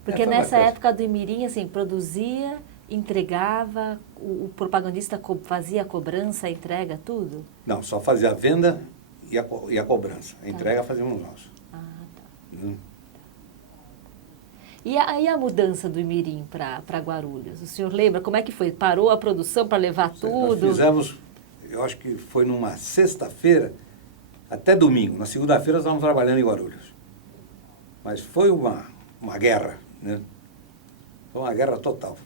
Porque nessa época do Imirim, assim, produzia, entregava, o propagandista fazia a cobrança, a entrega, tudo? Não, só fazia a venda e a cobrança. A entrega fazíamos nós. Ah, tá. E aí a mudança do Imirim para Guarulhos? O senhor lembra como é que foi? Parou a produção para levar tudo? Nós fizemos, eu acho que foi numa sexta-feira, até domingo. Na segunda-feira nós estávamos trabalhando em Guarulhos. Mas foi uma guerra, né? Foi uma guerra total.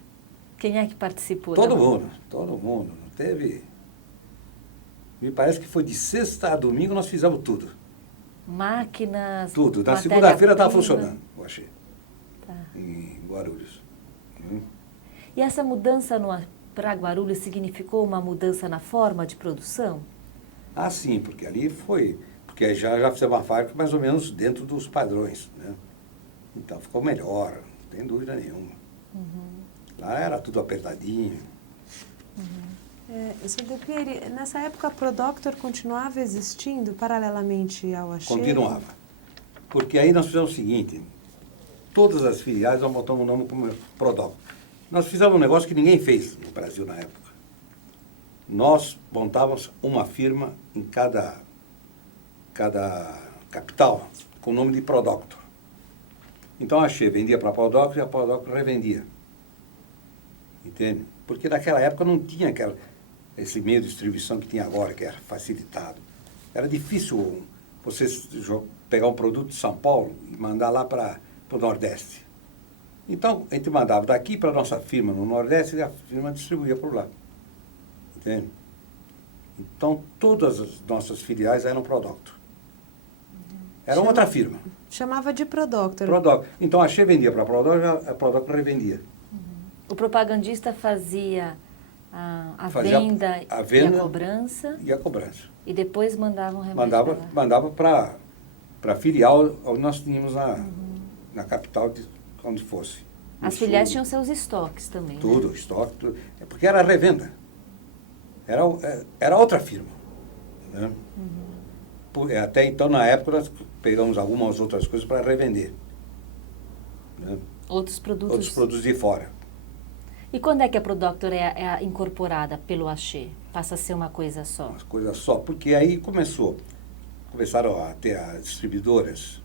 Quem é que participou? Todo mundo. Não teve... Me parece que foi de sexta a domingo nós fizemos tudo. Máquinas, tudo. Na segunda-feira estava funcionando, eu achei. Tá. Em Guarulhos. E essa mudança para Guarulhos significou uma mudança na forma de produção? Ah, sim, porque ali foi... Porque já fizemos uma fábrica mais ou menos dentro dos padrões, né? Então ficou melhor, não tem dúvida nenhuma. Lá era tudo apertadinho. Sr. De Pieri, nessa época a ProDoctor continuava existindo paralelamente ao Axé? Continuava. Porque aí nós fizemos o seguinte, todas as filiais nós botamos o nome como ProDoctor. Nós fizemos um negócio que ninguém fez no Brasil na época. Nós montávamos uma firma em cada capital com o nome de ProDoctor. Então a Axé vendia para a ProDoctor e a ProDoctor revendia. Entende? Porque naquela época não tinha esse meio de distribuição que tinha agora, que é facilitado. Era difícil você pegar um produto de São Paulo e mandar lá para o Nordeste. Então, a gente mandava daqui para a nossa firma no Nordeste e a firma distribuía por lá. Entende? Então, todas as nossas filiais eram ProDoctor. Era outra firma. Chamava de ProDoctor. ProDoctor. Então, a Axé vendia para a ProDoctor, a ProDoctor revendia. O propagandista fazia a Fazia venda a venda e a cobrança. E a cobrança. E depois mandavam remédio pra lá. Mandava para a filial onde nós tínhamos na capital, onde fosse. As filiais tinham seus estoques também. Tudo, né? estoque, tudo. Porque era revenda. Era outra firma. Né? Até então, na época, nós pegamos algumas outras coisas para revender. Né? Outros produtos. Outros produtos de fora. E quando é que a ProDoctor é incorporada pelo Axé? Passa a ser uma coisa só? Uma coisa só. Porque aí começaram a ter as distribuidoras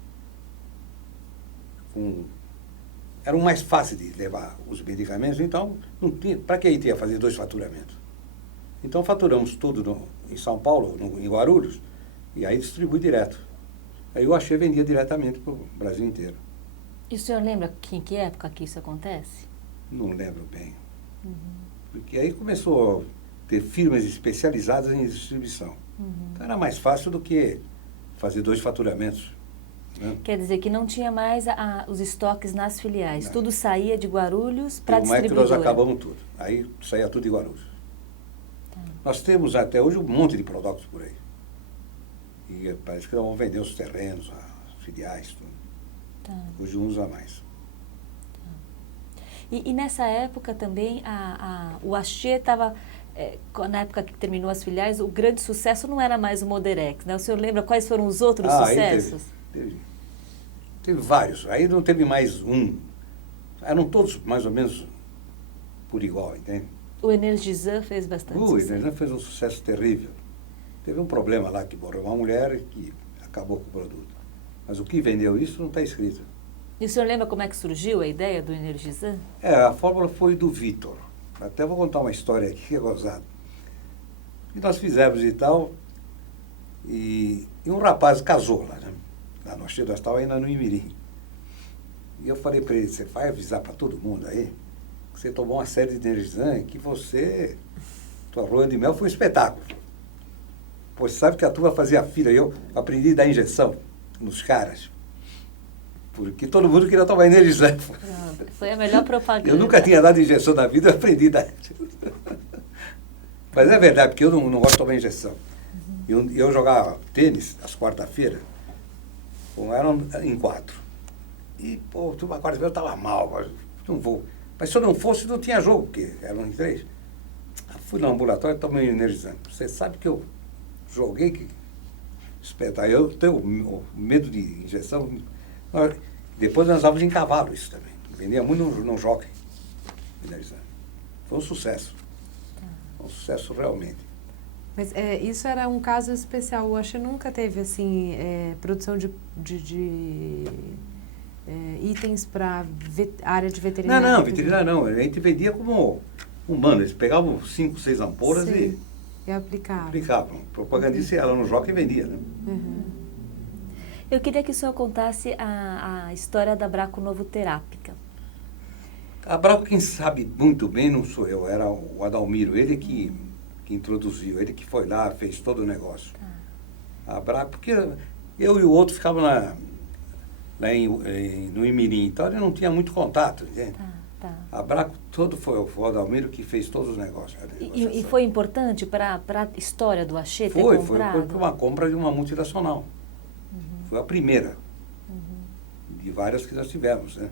eram mais fáceis de levar os medicamentos, então não tinha. Para que a gente ia fazer 2 faturamentos? Então faturamos tudo em São Paulo, em Guarulhos, e aí distribui direto. Aí o Axé vendia diretamente para o Brasil inteiro. E o senhor lembra em que época que isso acontece? Não lembro bem. Porque aí começou a ter firmas especializadas em distribuição. Então era mais fácil do que fazer 2 faturamentos. Né? Quer dizer que não tinha mais os estoques nas filiais. Não. Tudo saía de Guarulhos para a Como é que distribuidora. nós acabamos tudo. Aí saía tudo de Guarulhos. Nós temos até hoje um monte de produtos por aí. E parece que nós vamos vender os terrenos, as filiais, tudo. Tá. Hoje não usa mais. E nessa época também o axé estava, na época que terminou as filiais, o grande sucesso não era mais o Moderex, né? O senhor lembra quais foram os outros sucessos? Teve vários, aí não teve mais um. Eram todos mais ou menos por igual, entende? O Energizan fez bastante sucesso. O Energizan fez um sucesso terrível. Teve um problema lá que morreu uma mulher que acabou com o produto. Mas o que vendeu isso não está escrito. E o senhor lembra como é que surgiu a ideia do Energizan? A fórmula foi do Vitor. Até vou contar uma história aqui que é gozada. E nós fizemos e tal, e um rapaz casou lá, né? Lá no Axé, nós estávamos ainda no Imirim. E eu falei para ele, você vai avisar para todo mundo aí que você tomou uma série de Energizan e que tua lua de mel foi um espetáculo. Pois sabe que a turma fazia fila, eu aprendi a dar injeção nos caras. Porque todo mundo queria tomar Energizan. Foi a melhor propaganda. Eu nunca tinha dado injeção na vida, eu aprendi a dar. Mas é verdade, porque eu não gosto de tomar injeção. Eu jogava tênis às quarta-feiras, eram em 4. E, pô, uma quarta-feira eu estava mal, não vou. Mas se eu não fosse, não tinha jogo, porque eram em 3. Fui no ambulatório e tomei Energizan. Você sabe que eu joguei que espetáculo. Eu tenho medo de injeção. Depois nós usávamos em cavalo isso também. Vendia muito no jockey. Foi um sucesso. Um sucesso realmente. Mas isso era um caso especial. O Axé nunca teve assim, produção de itens para área de veterinária? Não, veterinária não. A gente vendia como humano. Eles pegavam 5, 6 ampolas e aplicavam. Propagandista ela no jockey e vendia, né? Uhum. Eu queria que o senhor contasse a história da Braco Novoterápica. A Braco, quem sabe muito bem, não sou eu, era o Adalmiro, ele que introduziu, ele que foi lá, fez todo o negócio. A Braco, porque eu e o outro ficavam lá no Imirim, então ele não tinha muito contato, entende? A Braco todo foi o Adalmiro que fez todos os negócios. E foi importante para a história do Axé ter comprado? Foi uma compra de uma multinacional. Foi a primeira de várias que nós tivemos, né?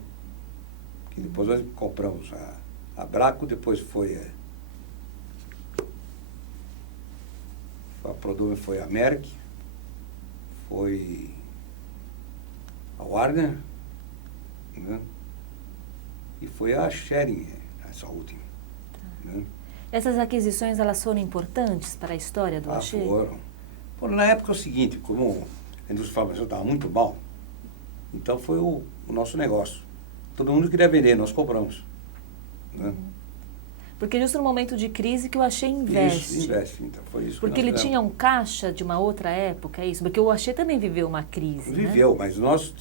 Que depois nós compramos a Braco, depois foi a Prodome, foi a Merck, foi a Warner, né? E foi a Schering, essa última. Né? Essas aquisições, elas foram importantes para a história do Axé? Foram. Na época é o seguinte, como a indústria farmacêutica estava muito mal, então foi o nosso negócio. Todo mundo queria vender, nós compramos. Né? Porque justo no momento de crise que o Axé investe. Isso, investe, então foi isso. Porque ele tinha um caixa de uma outra época, é isso? Porque o Axé também viveu uma crise, Viveu, né? Mas nós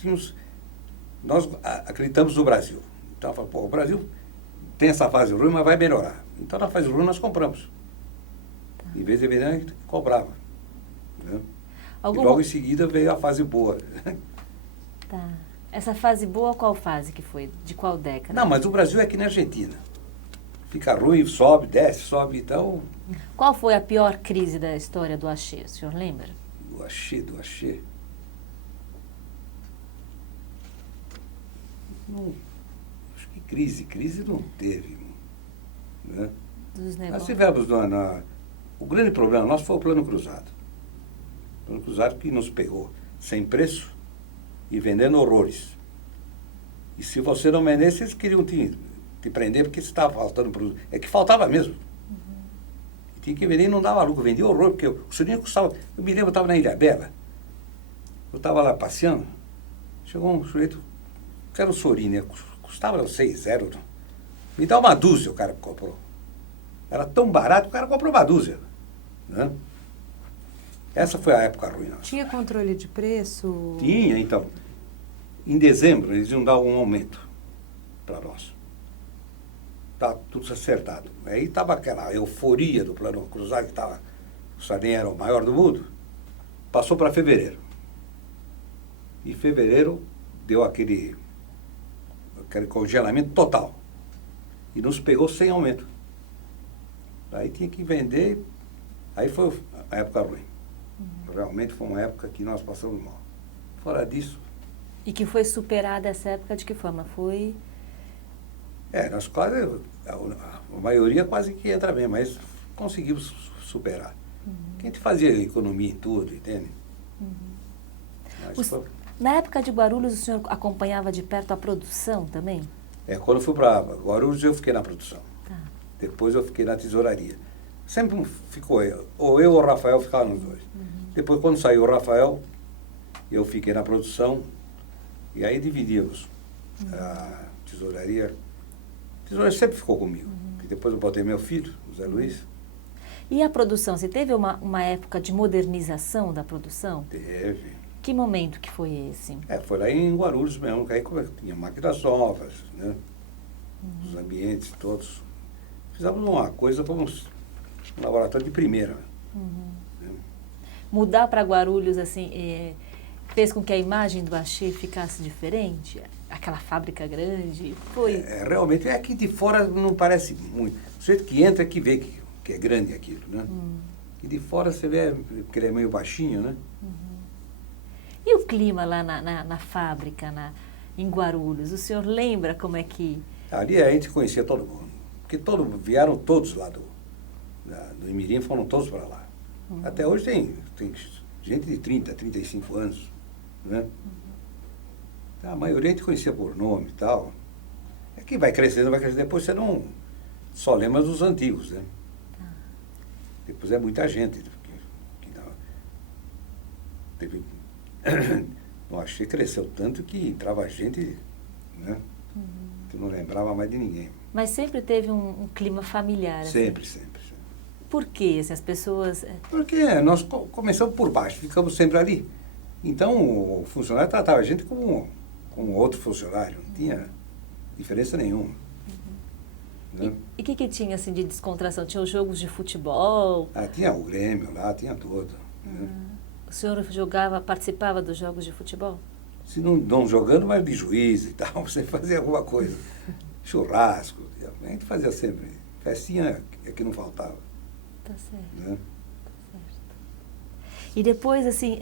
acreditamos no Brasil. Então, o Brasil tem essa fase ruim, mas vai melhorar. Então, na fase ruim, nós compramos. Em vez de vender, a gente cobrava. Né? E logo em seguida veio a fase boa. Tá. Essa fase boa, qual fase que foi? De qual década? Não, mas o Brasil é que na Argentina. Fica ruim, sobe, desce, sobe, então... Qual foi a pior crise da história do Axé, o senhor lembra? Do Axé. Não, acho que crise não teve. Né? Dos negócios. Nós tivemos, o grande problema nosso foi o Plano Cruzado. O Plano Cruzado que nos pegou sem preço e vendendo horrores. E se você não vendesse, eles queriam te prender porque você estava faltando produto. É que faltava mesmo. E tinha que vender e não dava lucro. Vendia horror, porque o surinho custava... Eu me lembro, eu estava na Ilha Bela. Eu estava lá passeando. Chegou um sujeito, que era o Sorin, né? Custava 6 euros. Me dá uma dúzia o cara que comprou. Era tão barato que o cara comprou uma dúzia. Né? Essa foi a época ruim. Nossa. Tinha controle de preço? Tinha, então. Em dezembro, eles iam dar um aumento para nós. Tá tudo acertado. Aí estava aquela euforia do Plano Cruzado, que o Sarney era o maior do mundo. Passou para fevereiro. E fevereiro deu aquele congelamento total. E nos pegou sem aumento. Aí tinha que vender. Aí foi a época ruim. Realmente foi uma época que nós passamos mal. Fora disso... E que foi superada essa época de que forma? Foi... Nós quase, a maioria quase que entra bem, mas conseguimos superar. Que a gente fazia economia em tudo, entende? Mas Na época de Guarulhos, o senhor acompanhava de perto a produção também? quando eu fui para Guarulhos, eu fiquei na produção. Tá. Depois eu fiquei na tesouraria. Sempre ficou ou eu ou o Rafael ficavam nos dois. Depois, quando saiu o Rafael, eu fiquei na produção e aí dividíamos. A tesouraria. A tesouraria sempre ficou comigo. E depois eu botei meu filho, o Zé Luiz. E a produção, você teve uma época de modernização da produção? Teve. Que momento que foi esse? Foi lá em Guarulhos mesmo, que aí tinha máquinas novas, né? Os ambientes todos. Fizemos uma coisa como um laboratório de primeira. Né? Mudar para Guarulhos, assim, fez com que a imagem do Axê ficasse diferente? Aquela fábrica grande? Foi? Realmente, aqui de fora não parece muito. O jeito que entra é que vê que é grande aquilo, né? E de fora você vê que ele é meio baixinho, né? E o clima lá na fábrica, em Guarulhos? O senhor lembra como é que... Ali a gente conhecia todo mundo. Porque vieram todos lá do Imirim, foram todos para lá. Até hoje tem gente de 30, 35 anos, né? A maioria a gente conhecia por nome e tal. É que vai crescendo, depois você não só lembra dos antigos, né? Depois é muita gente. Eu achei que cresceu tanto que entrava gente, né? Que não lembrava mais de ninguém. Mas sempre teve um clima familiar, assim? Sempre. Por quê? Assim, as pessoas... Porque nós começamos por baixo, ficamos sempre ali. Então o funcionário tratava a gente como outro funcionário, não tinha diferença nenhuma. Né? E o que tinha assim de descontração? Tinha os jogos de futebol? Tinha o Grêmio lá, tinha tudo. Né? O senhor participava dos jogos de futebol? Se não jogando, mas de juiz e tal, você fazia alguma coisa. Churrasco, a gente fazia sempre. Festinha é que não faltava. Tá certo. Né? Tá certo. E depois, assim,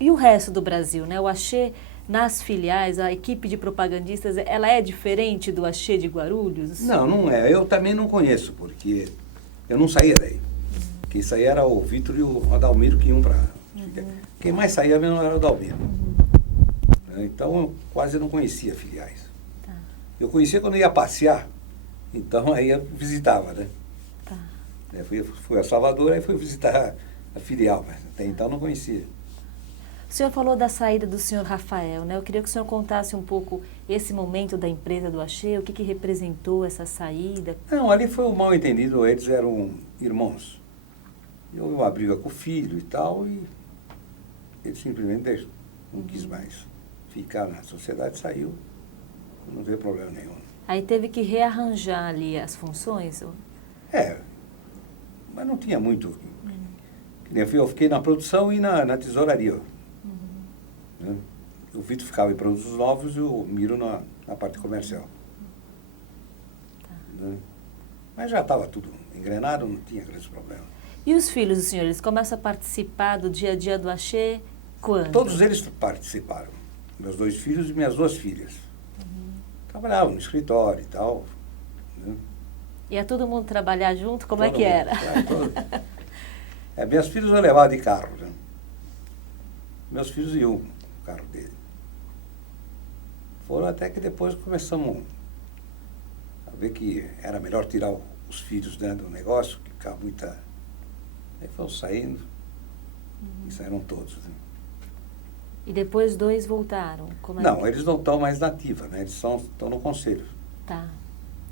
e o resto do Brasil, né? O Axê nas filiais, a equipe de propagandistas, ela é diferente do Axê de Guarulhos? Não é. Eu também não conheço, porque eu não saía daí. Quem saía era o Vitor e o Adalmiro que iam para... Quem mais saía mesmo era o Adalmiro. Então eu quase não conhecia filiais. Tá. Eu conhecia quando ia passear, então aí eu visitava, né? Tá. Fui a Salvador, aí fui visitar a filial, mas até então não conhecia. O senhor falou da saída do senhor Rafael, né? Eu queria que o senhor contasse um pouco esse momento da empresa do Axê, o que representou essa saída. Não, ali foi um mal entendido, eles eram irmãos. Eu uma briga com o filho e tal, e ele simplesmente não quis mais ficar na sociedade, saiu, não teve problema nenhum. Aí teve que rearranjar ali as funções? Mas não tinha muito. Eu fiquei na produção e na tesouraria. Né? O Vitor ficava em produtos novos e o Miro na parte comercial. Né? Mas já estava tudo engrenado, não tinha grandes problemas. E os filhos do senhor, eles começam a participar do dia a dia do Axê quando? Todos eles participaram. Meus 2 filhos e minhas 2 filhas. Trabalhavam no escritório e tal. Né? Ia todo mundo trabalhar junto? Como Todo é que mundo, era? Minhas filhas eu levava de carro. Né? Meus filhos iam no carro dele. Foram até que depois começamos a ver que era melhor tirar os filhos, né, do negócio, que ficava muita... Aí foram saindo, e saíram todos. Né? E depois 2 voltaram? Não, eles não estão mais na ativa, né? Eles estão no conselho. Tá.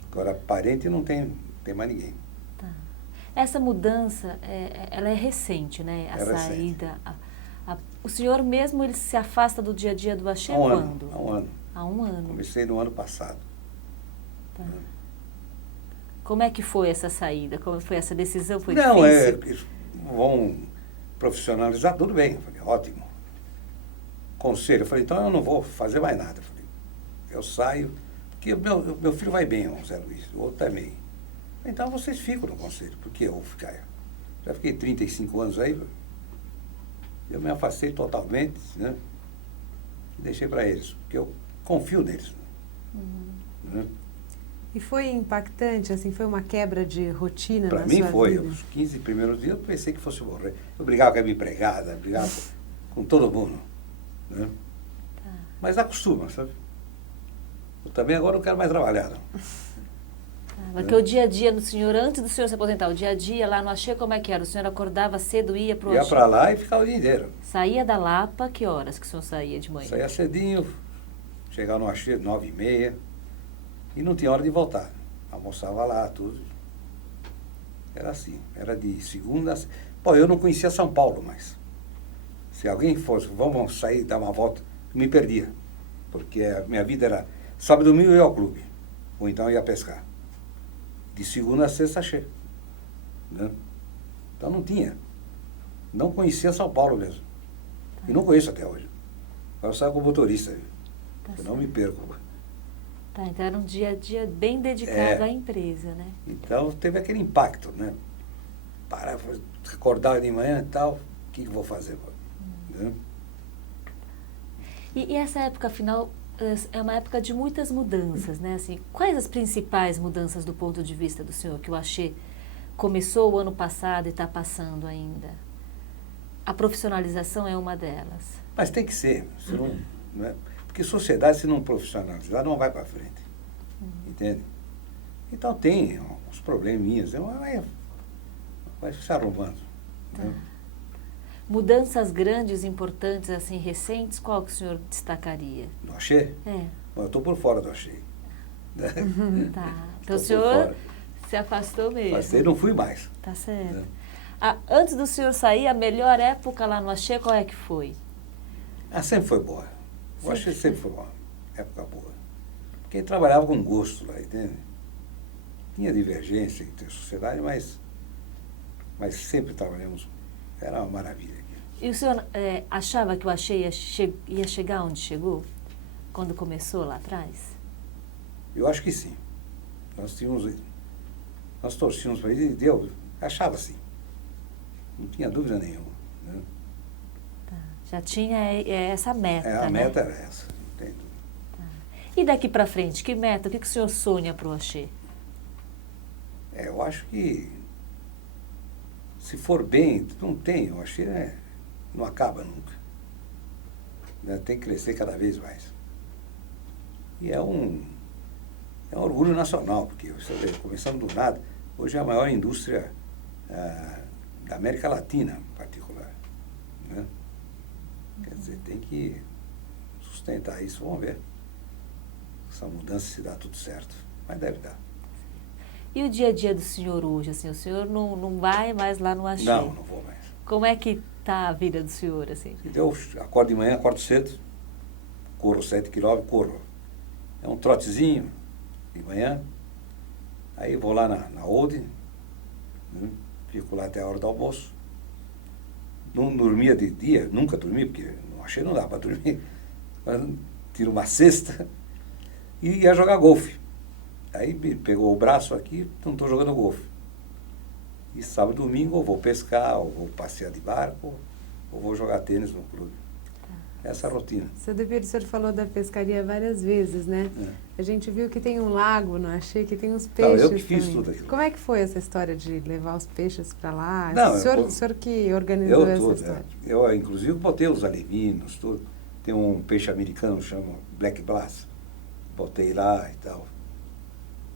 Agora, parente não tem mais ninguém. Tá. Essa mudança, ela é recente, né? A saída. O senhor mesmo, ele se afasta do dia a dia do Axê quando? Há um ano. Há um ano. Comecei no ano passado. Tá. Como é que foi essa saída? Como foi essa decisão? Foi não, difícil? Vão profissionalizar, tudo bem. Eu falei, ótimo. Conselho, eu falei, então eu não vou fazer mais nada. Eu falei, eu saio, porque meu filho vai bem, o Zé Luiz, o outro também. Então vocês ficam no conselho, porque eu vou ficar. Já fiquei 35 anos aí, eu me afastei totalmente, né? E deixei para eles, porque eu confio neles. Né? E foi impactante, assim, foi uma quebra de rotina Para na mim sua foi, vida? os 15 primeiros dias eu pensei que fosse morrer. Eu brigava com a minha empregada, brigava com todo mundo. Né? Tá. Mas acostuma, sabe? Eu também agora não quero mais trabalhar, não. Porque o dia a dia do senhor, antes do senhor se aposentar, o dia a dia lá no Axê, como é que era? O senhor acordava cedo, ia pro Ia Axê? para lá e ficava o dia inteiro. Saía da Lapa, que horas que o senhor saía de manhã? Saía cedinho, chegava no Axê, 9h30, e não tinha hora de voltar. Almoçava lá, tudo. Era assim, era de segunda a... Pô, eu não conhecia São Paulo mais. Se alguém fosse, vamos sair, dar uma volta, me perdia. Porque a minha vida era sábado e domingo eu ia ao clube, ou então eu ia pescar. De segunda a sexta Axê. Né? Então não tinha. Não conhecia São Paulo mesmo. E não conheço até hoje. Agora eu saio com motorista, Tá eu não me certo. perco. Tá, então era um dia a dia bem dedicado É. à empresa, né? Então teve aquele impacto, né? Parar, acordar de manhã e tal, o que eu vou fazer? Né? E essa época, afinal, é uma época de muitas mudanças, né? Assim, quais as principais mudanças do ponto de vista do senhor que o Axê começou o ano passado e está passando ainda? A profissionalização é uma delas. Mas tem que ser, senão, né? Porque sociedade, se não profissionalizar, não vai para frente. Entende? Então tem uns probleminhas, vai se arrumando. Né? Mudanças grandes, importantes, assim, recentes, qual que o senhor destacaria? Do Axê? É, Bom, eu estou por fora do Axê. Né? tá. Então Tô o por senhor fora. se afastou mesmo. Mas aí não fui mais. Tá certo. Né? Antes do senhor sair, a melhor época lá no Axê, qual é que foi? Sempre foi boa. O Sempre Axê sempre foi uma época boa. Porque trabalhava com gosto lá, entende? Tinha divergência entre sociedade, mas sempre trabalhamos. Era uma maravilha. E o senhor achava que o Axê ia chegar onde chegou? Quando começou lá atrás? Eu acho que sim. Nós torcíamos para ele e deu. Achava sim. Não tinha dúvida nenhuma. Né? Tá. Já tinha essa meta, A né? meta era essa, não tem dúvida. E daqui para frente, que meta, o que o senhor sonha para o Axê? Eu acho que se for bem, não tem, eu acho que não acaba nunca. Né? Tem que crescer cada vez mais. E é um orgulho nacional, porque você vê, começando do nada, hoje é a maior indústria da América Latina, em particular. Né? Quer dizer, tem que sustentar isso, vamos ver. Essa mudança se dá tudo certo, mas deve dar. E o dia a dia do senhor hoje, assim, o senhor não vai mais lá no Axê? Não vou mais. Como é que tá a vida do senhor, assim? Eu acordo de manhã, acordo cedo, corro 7 quilômetros, corro. É um trotezinho de manhã, aí vou lá na Old, né? Fico lá até a hora do almoço. Não dormia de dia, nunca dormi, porque não achei não dá para dormir. Tiro uma cesta e ia jogar golfe. Aí me pegou o braço aqui, não estou jogando golfe. E sábado e domingo eu vou pescar, ou vou passear de barco, ou vou jogar tênis no clube. Essa é a rotina. Seu Depiro, o senhor falou da pescaria várias vezes, né? A gente viu que tem um lago no Axê, que tem uns peixes. Eu que fiz também. tudo aquilo. Como é que foi essa história de levar os peixes para lá? Não, o senhor que organizou essa tudo, história? Eu, inclusive, botei os alevinos, tudo. Tem um peixe americano, chama Black Bass. Botei lá e tal.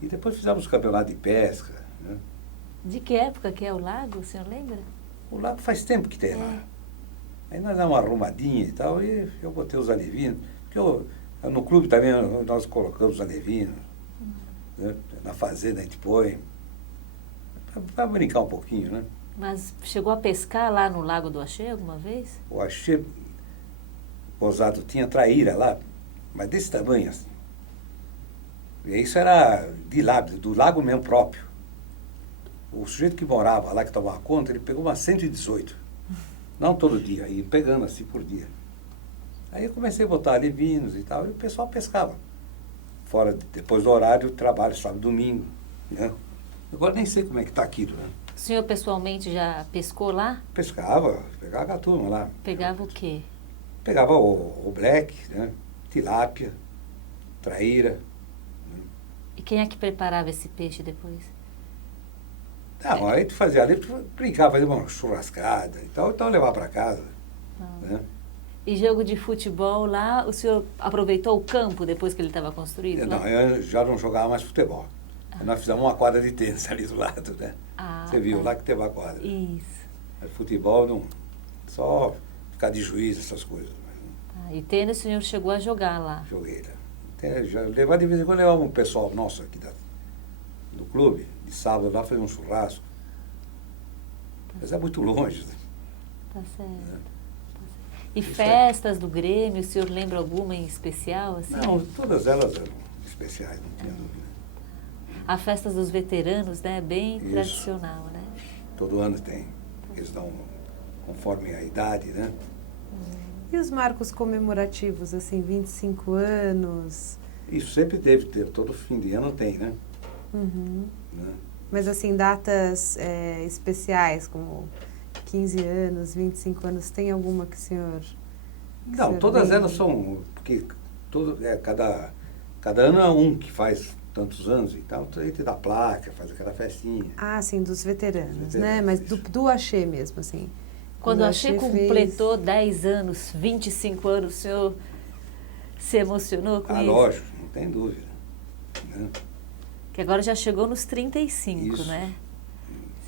E depois fizemos campeonato de pesca. Né? De que época que é o lago, o senhor lembra? O lago faz tempo que tem lá. Aí nós damos uma arrumadinha e tal, e eu botei os alevinos. Porque no clube também nós colocamos os alevinos. Né? Na fazenda a gente põe. Para brincar um pouquinho, né? Mas chegou a pescar lá no Lago do Axê alguma vez? O Axê Posado tinha traíra lá, mas desse tamanho assim. E isso era de lá, do lago mesmo próprio. O sujeito que morava lá, que tomava conta, ele pegou uma 118. Não todo dia, ia pegando assim por dia. Aí eu comecei a botar alevinos e tal, e o pessoal pescava. Fora, depois do horário, trabalho, sábado e domingo. Né? Agora nem sei como é que está aquilo, né? O senhor pessoalmente já pescou lá? Pescava, pegava a turma lá. Pegava o quê? Pegava o black, né? Tilápia, traíra. E quem é que preparava esse peixe depois? Não, aí tu fazia ali, tu brincava, fazia uma churrascada e tal, então levava para casa. Né? E jogo de futebol lá, o senhor aproveitou o campo depois que ele estava construído? Não, lá? eu já não jogava mais futebol. Nós fizemos uma quadra de tênis ali do lado, né? Você viu, lá que teve a quadra. Isso. Mas futebol, não, só ficar de juiz, essas coisas. E tênis o senhor chegou a jogar lá? Joguei, né? Levava de vez em quando, levava um pessoal nosso aqui do clube, de sábado lá, fazer um churrasco. Mas é muito longe. Né? Tá certo. E festas do Grêmio, o senhor lembra alguma em especial? Assim? Não, todas elas eram especiais, não tinha dúvida. A festa dos veteranos, né? Bem Isso. tradicional, né? Todo ano tem. Eles dão conforme a idade, né? E os marcos comemorativos, assim, 25 anos? Isso sempre deve ter, todo fim de ano tem, né? Uhum. Né? Mas, assim, datas especiais, como 15 anos, 25 anos, tem alguma que o senhor... Não, todas elas são, porque cada ano é um que faz tantos anos e tal, então a gente dá placa, faz aquela festinha. Ah, sim, dos veteranos, Dos né? veteranos, Mas isso. do Axê mesmo, assim. Quando o a Axê completou 10 anos, 25 anos, o senhor se emocionou com isso? Lógico, não tem dúvida. Né? Que agora já chegou nos 35, Isso. né?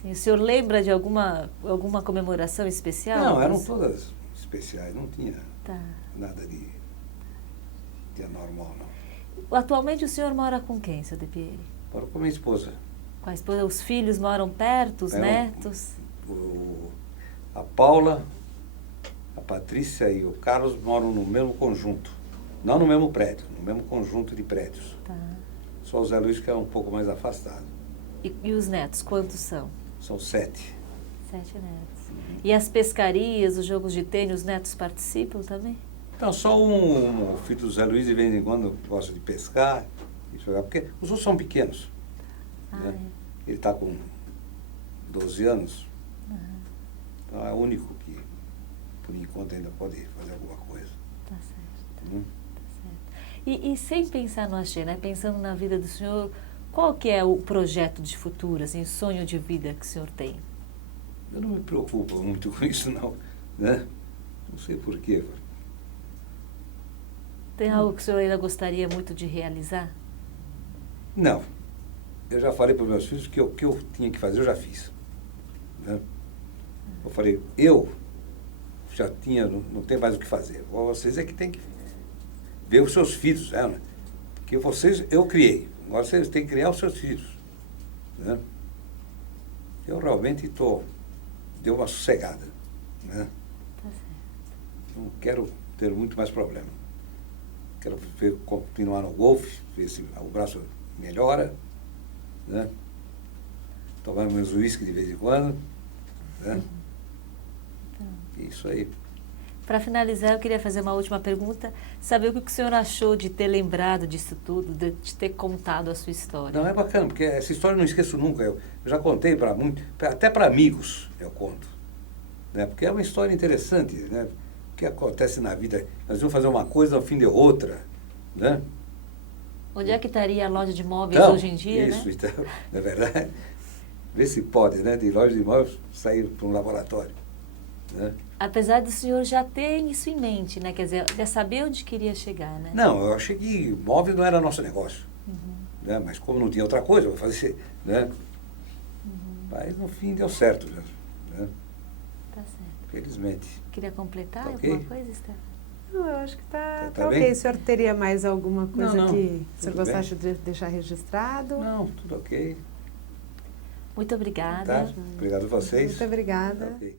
Sim, o senhor lembra de alguma comemoração especial? Não, eram todas especiais, não tinha Tá. nada de anormal, não. Atualmente o senhor mora com quem, seu De Pieri? Moro com a minha esposa. Com a esposa, os filhos moram perto, os netos? A Paula, a Patrícia e o Carlos moram no mesmo conjunto. Não no mesmo prédio, no mesmo conjunto de prédios. Tá. Só o Zé Luiz que é um pouco mais afastado. E os netos, quantos são? São 7. 7 netos. E as pescarias, os jogos de tênis, os netos participam também? Então, só o filho do Zé Luiz, de vez em quando, gosta de pescar e jogar, porque os outros são pequenos. Né? Ele está com 12 anos, então é o único que, por enquanto, ainda pode fazer alguma coisa. Tá certo. Tá certo. E sem pensar no Axê, né? Pensando na vida do senhor, qual que é o projeto de futuro, assim, o sonho de vida que o senhor tem? Eu não me preocupo muito com isso, não. Né? Não sei por quê. Tem algo que o senhor ainda gostaria muito de realizar? Não. Eu já falei para os meus filhos que o que eu tinha que fazer, eu já fiz. Né? Eu falei, eu já tinha, não tem mais o que fazer. Vocês é que tem que ver os seus filhos, né? Porque vocês, eu criei. Agora vocês têm que criar os seus filhos. Né? Eu realmente deu uma sossegada. Né? Tá certo. Não quero ter muito mais problema. Quero continuar no golfe, ver se o braço melhora, né? Tomar meus uísque de vez em quando, né? Isso aí. Para finalizar, eu queria fazer uma última pergunta. Saber o que o senhor achou de ter lembrado disso tudo, de ter contado a sua história. Não, é bacana, porque essa história eu não esqueço nunca. Eu já contei para muitos, até para amigos eu conto. Né? Porque é uma história interessante, né? O que acontece na vida. Nós vamos fazer uma coisa ao fim de outra, né? Onde é que estaria a loja de móveis Então, hoje em dia, isso, né? então, não é verdade? Vê se pode, né? De loja de imóveis sair para um laboratório. Né? Apesar do senhor já ter isso em mente, né? Quer dizer, já saber onde queria chegar, né? Não, eu achei que móvel não era nosso negócio. Né? Mas como não tinha outra coisa, eu vou fazer. Né? Mas no fim deu certo. Né? Tá certo. Felizmente. Queria completar Tá alguma ok? coisa, Estela? Não, eu acho que tá Tá ok. bem? O senhor teria mais alguma coisa Não, que o senhor tudo gostasse de deixar registrado? Não, tudo ok. Muito obrigada. Tá? Obrigado a vocês. Muito obrigada. Tá ok.